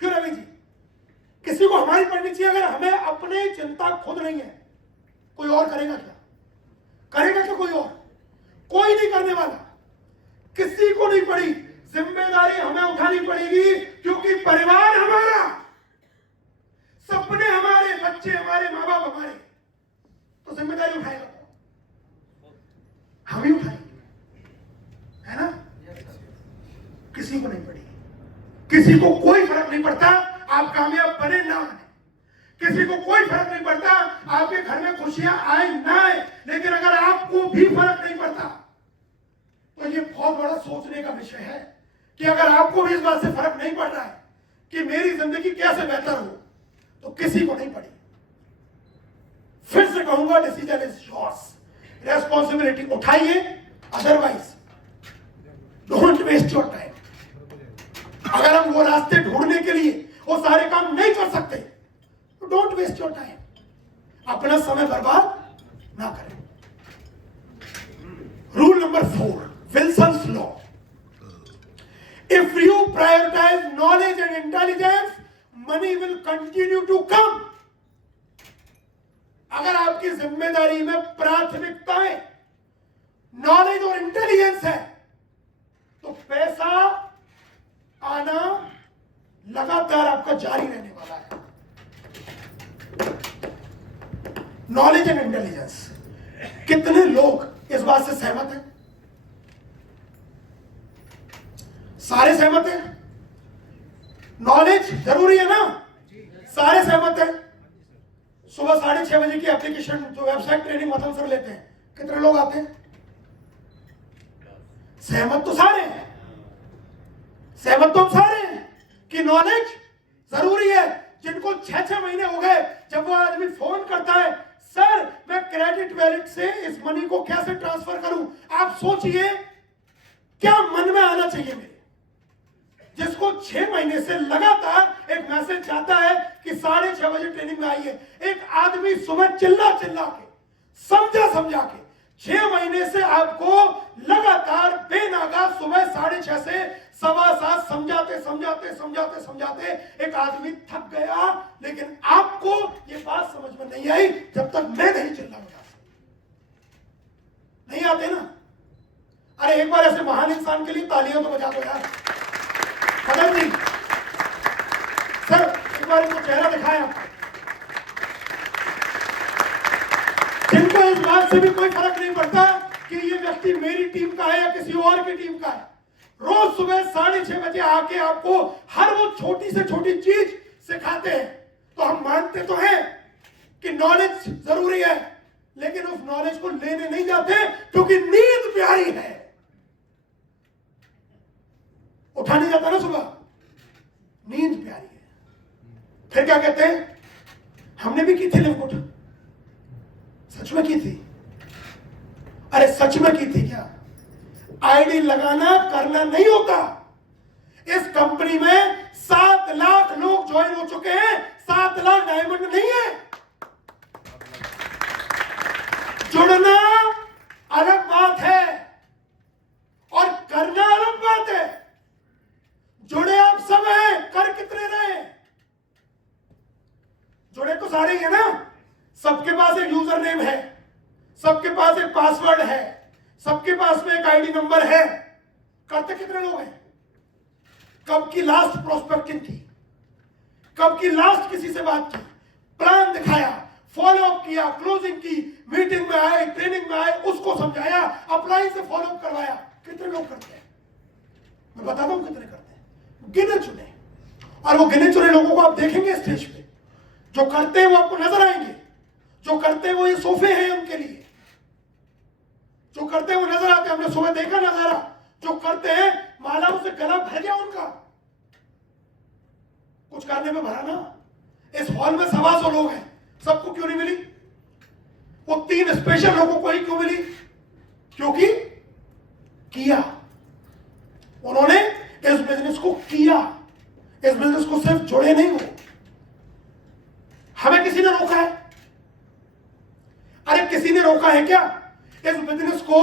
क्यों रवि जी, किसी को हमारी पढ़नी चाहिए? अगर हमें अपनी चिंता खुद नहीं है, कोई और करेगा क्या? करेगा क्या कोई और? कोई नहीं करने वाला। किसी को नहीं पड़ी, जिम्मेदारी हमें उठानी पड़ेगी, क्योंकि परिवार हमारा, सपने हमारे, बच्चे हमारे, माँ बाप हमारे, तो जिम्मेदारी उठाएगा हम ही उठाएंगे, है ना? किसी को नहीं पड़ी, किसी को कोई फर्क नहीं पड़ता आप कामयाब बने ना बने, किसी को कोई फर्क नहीं पड़ता आपके घर में खुशियां आए ना आए, लेकिन अगर आपको भी फर्क नहीं पड़ता तो ये बहुत बड़ा सोचने का विषय है कि अगर आपको भी इस बात से फर्क नहीं पड़ रहा है कि मेरी जिंदगी कैसे बेहतर हो, तो किसी को नहीं पड़ी। फिर से कहूंगा, डिसीजन इज योर्स, रेस्पॉन्सिबिलिटी उठाइए, otherwise don't waste your time. अगर हम वो रास्ते ढूंढने के लिए वो सारे काम नहीं कर सकते तो डोंट वेस्ट योर टाइम, अपना समय बर्बाद ना करें। Rule number 4, Wilson's law. If you prioritize knowledge and intelligence, money will continue to come. अगर आपकी जिम्मेदारी में प्राथमिकताएं नॉलेज और इंटेलिजेंस है तो पैसा आना लगातार आपका जारी रहने वाला है। नॉलेज एंड इंटेलिजेंस, कितने लोग इस बात से सहमत हैं? सारे सहमत हैं? नॉलेज जरूरी है ना? सारे सहमत हैं? सुबह 6:30 बजे की एप्लीकेशन जो वेबसाइट ट्रेनिंग मतलब सर लेते हैं, कितने लोग आते हैं? सहमत तो सारे हैं, सहमत तो हम सारे हैं। कि नॉलेज जरूरी है। जिनको 6-6 महीने हो गए, जब वो आदमी फोन करता है, सर मैं क्रेडिट वैलेट से इस मनी को कैसे ट्रांसफर करूं, आप सोचिए क्या मन में आना चाहिए मेरे। जिसको 6 महीने से लगातार एक मैसेज जाता है कि 6:30 बजे ट्रेनिंग में आइए, एक आदमी सुबह चिल्ला चिल्ला के समझा के 6 महीने से आपको लगातार बेनागा सुबह 6:30 से 7:15 समझाते एक आदमी थक गया। लेकिन आपको ये बात समझ में नहीं आई जब तक मैं नहीं चिल्ला बजा सकता। नहीं आते ना? अरे एक बार ऐसे महान इंसान के लिए तालियां तो बजा दो यार। पदम जी सर, एक बार इनको चेहरा दिखाया, जिनको इस बात से भी कोई फर्क नहीं पड़ता कि ये व्यक्ति मेरी टीम का है या किसी और की टीम का है। रोज सुबह 6:30 बजे आके आपको हर वो छोटी से छोटी चीज सिखाते हैं। तो हम मानते तो हैं कि नॉलेज जरूरी है, लेकिन उस नॉलेज को लेने नहीं जाते क्योंकि नींद प्यारी है। उठा नहीं जाता ना सुबह, नींद प्यारी है। फिर क्या कहते हैं, हमने भी की थी लिफ्ट, सच में की थी। अरे सच में की थी क्या? आईडी लगाना करना नहीं होता। इस कंपनी में 7 लाख लोग ज्वाइन हो चुके हैं, 7 लाख डायमंड नहीं है। जुड़ना अलग बात है और करना अलग बात है। जुड़े आप सब हैं, कर कितने रहे? जुड़े तो सारे ही है ना। सबके पास एक यूजर नेम है, सबके पास एक पासवर्ड है, सबके पास में एक आईडी नंबर है। करते कितने लोग हैं? कब की लास्ट प्रोस्पेक्टिंग की, कब की लास्ट किसी से बात की, प्लान दिखाया, फॉलो अप किया, क्लोजिंग की, मीटिंग में आए, ट्रेनिंग में आए, उसको समझाया, अपलाइन से फॉलो अप करवाया। कितने लोग करते हैं? मैं बताता हूं कितने करते हैं, गिने चुने। और वो गिने चुने लोगों को आप देखेंगे स्टेज पे, जो करते हैं वो आपको नजर आएंगे। जो करते हैं वो ये सोफे हैं उनके लिए, जो करते हैं वो नजर आते हैं। हमने सुबह देखा नजारा, जो करते हैं मालाओं से गला भर गया उनका। कुछ करने में भरा ना। इस हॉल में 125 लोग हैं, सबको क्यों नहीं मिली? वो 3 स्पेशल लोगों को ही क्यों मिली? क्योंकि किया उन्होंने, इस बिजनेस को किया। इस बिजनेस को सिर्फ जुड़े नहीं हो। हमें किसी ने रोका है? अरे किसी ने रोका है क्या? इस बिजनेस को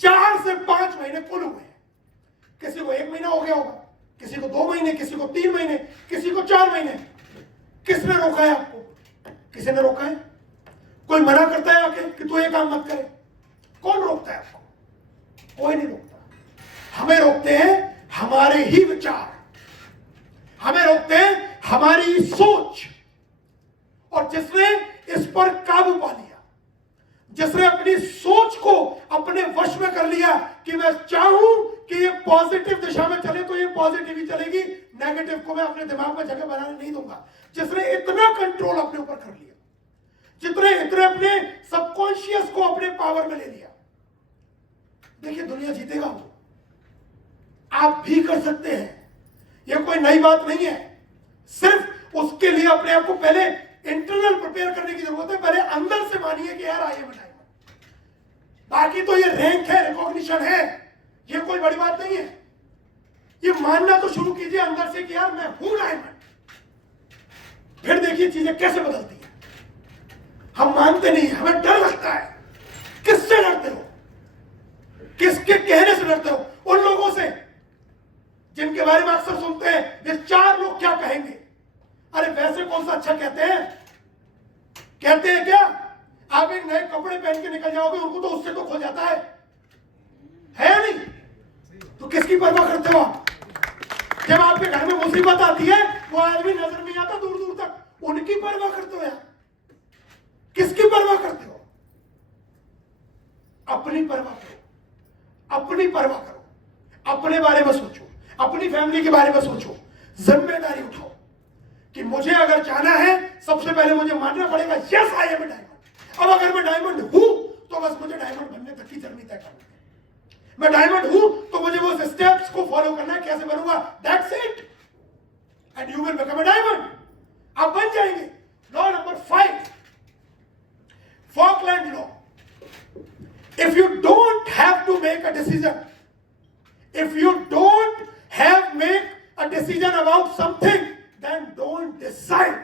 4 से 5 महीने कुल हुए हैं। किसी को 1 महीना हो गया होगा, किसी को 2 महीने, किसी को 3 महीने, किसी को 4 महीने। किसने रोका है आपको? किसी ने रोका है? कोई मना करता है आके कि तू ये काम मत करे? कौन रोकता है आपको? कोई नहीं रोकता। हमें रोकते हैं हमारे ही विचार, हमें रोकते हैं हमारी सोच। और जिसने इस पर काबू पा लिया, जिसने अपनी सोच को अपने वश में कर लिया कि मैं चाहूं कि ये पॉजिटिव दिशा में चले तो ये पॉजिटिव ही चलेगी, नेगेटिव को मैं अपने दिमाग में जगह बनाने नहीं दूंगा। जिसने इतना कंट्रोल अपने ऊपर कर लिया, जितने इतने अपने सबकॉन्शियस को अपने पावर में ले लिया, देखिए दुनिया जीतेगा वो। आप भी कर सकते हैं, ये कोई नई बात नहीं है। सिर्फ उसके लिए अपने आप को पहले इंटरनल प्रिपेयर करने की जरूरत है। पहले अंदर से मानिए कि यार आई एम डायमंड। बाकी तो ये रैंक है, रिकॉग्निशन है, ये कोई बड़ी बात नहीं है। ये मानना तो शुरू कीजिए अंदर से कि यार मैं हूं डायमंड। फिर देखिए चीजें कैसे बदलती हैं। हम मानते नहीं, हमें डर लगता है। किससे डरते हो? किसके कहने से डरते हो? उन लोगों से जिनके बारे में अक्सर सुनते हैं ये 4 लोग क्या कहेंगे। अरे वैसे कौन सा अच्छा कहते हैं? कहते हैं क्या आप एक नए कपड़े पहन के निकल जाओगे, उनको तो उससे दुख हो जाता है नहीं? तो किसकी परवाह करते हो आप? जब आपके घर में मुसीबत आती है वो आदमी नजर नहीं आता दूर दूर तक, उनकी परवाह करते हो यार? किसकी परवाह करते हो? अपनी परवाह करो, अपनी परवाह करो, अपने बारे में सोचो, अपनी फैमिली के बारे में सोचो, जिम्मेदारी उठाओ कि मुझे अगर जाना है सबसे पहले मुझे मानना पड़ेगा यस आई एम डायमंड। अब अगर मैं डायमंड हूं तो बस मुझे डायमंड बनने तक की जर्नी तय करनी है। मैं डायमंड हूं तो मुझे वो स्टेप्स को फॉलो करना है। कैसे बनूंगा? That's it. And you will become a diamond, आप बन जाएंगे। Law number 5, Falkland law. If you don't have to make a decision, if you don't have make a decision about something, then don't decide.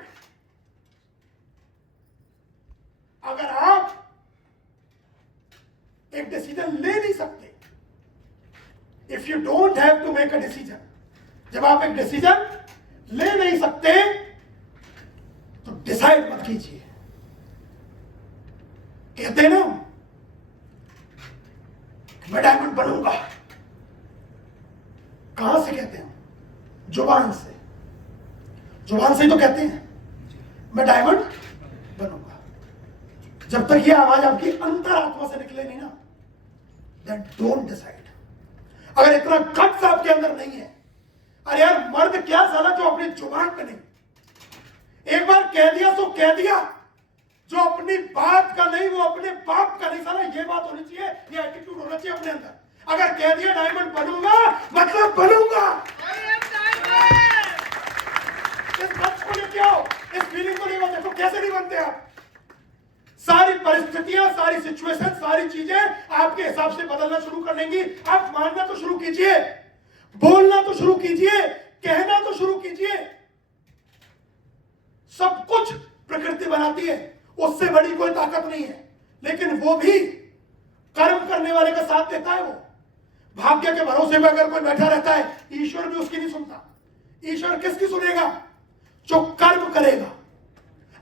अगर आप एक decision ले नहीं सकते, if you don't have to make a decision, जब आप एक decision ले नहीं सकते तो डिसाइड मत कीजिए। कहते हैं ना, मैं डायमंड बनूंगा, कहां से कहते हैं? जुबान से, जुबान से ही तो कहते हैं मैं डायमंड बनूंगा। जब तक ये आवाज आपकी अंतरात्मा से निकले नहीं ना, देन डोंट डिसाइड। अगर इतना गट्स आपके अंदर नहीं है, अरे यार मर्द क्या साला जो अपनी जुबान पे नहीं, एक बार कह दिया तो कह दिया, जो अपनी बात का नहीं वो अपने बाप का नहीं, साला ये बात होनी चाहिए, ये एटीट्यूड होना चाहिए अपने अंदर। अगर कह दिया डायमंड बनूंगा मतलब बनूंगा। इस बात को लेके आओ, इस फीलिंग को लेके देखो कैसे नहीं बनते आप। सारी परिस्थितियां, सारी सिचुएशन, सारी चीजें आपके हिसाब से बदलना शुरू कर देंगी। आप मानना तो शुरू कीजिए, बोलना तो शुरू कीजिए, कहना तो शुरू कीजिए। सब कुछ प्रकृति बनाती है, उससे बड़ी कोई ताकत नहीं है, लेकिन वो भी कर्म करने वाले का साथ देता है। वो भाग्य के भरोसे में अगर कोई बैठा रहता है, ईश्वर भी उसकी नहीं सुनता। ईश्वर किसकी सुनेगा? जो कर्म करेगा।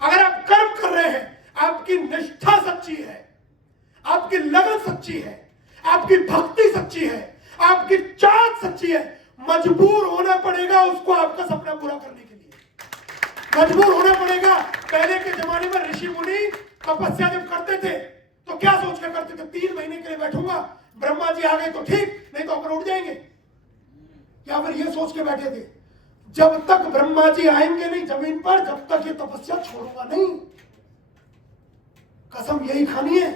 अगर आप कर्म कर रहे हैं, आपकी निष्ठा सच्ची है, आपकी लगन सच्ची है, आपकी भक्ति सच्ची है, आपकी चाहत सच्ची है, मजबूर होना पड़ेगा उसको आपका सपना पूरा करने के लिए। मजबूर होना पड़ेगा। पहले के जमाने में ऋषि मुनि तपस्या जब करते थे तो क्या सोच कर करते थे? 3 महीने के लिए बैठूंगा, ब्रह्मा जी आ गए तो ठीक, नहीं तो अपन उठ जाएंगे। या फिर ये सोच के बैठे थे जब तक ब्रह्मा जी आएंगे नहीं जमीन पर, जब तक ये तपस्या छोड़ूंगा नहीं। कसम यही खानी है,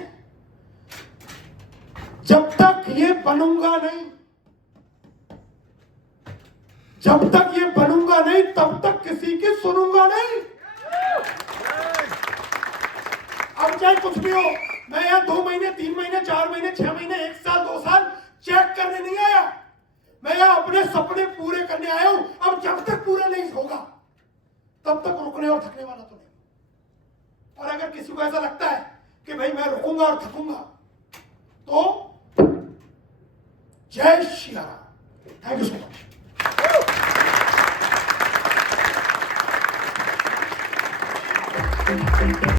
जब तक ये बनूंगा नहीं, जब तक ये बनूंगा नहीं तब तक किसी की सुनूंगा नहीं। अब चाहे कुछ भी हो, मैं यहां 2 महीने, 3 महीने, 4 महीने, 6 महीने, 1 साल, 2 साल चेक करने नहीं आया। मैं यहां अपने सपने पूरे करने आया हूं। अब जब तक पूरा नहीं होगा तब तक रुकने और थकने वाला तो नहीं। और अगर किसी को ऐसा लगता है कि भाई मैं रुकूंगा और थकूंगा, तो जय Shri Ram. Thank you so much.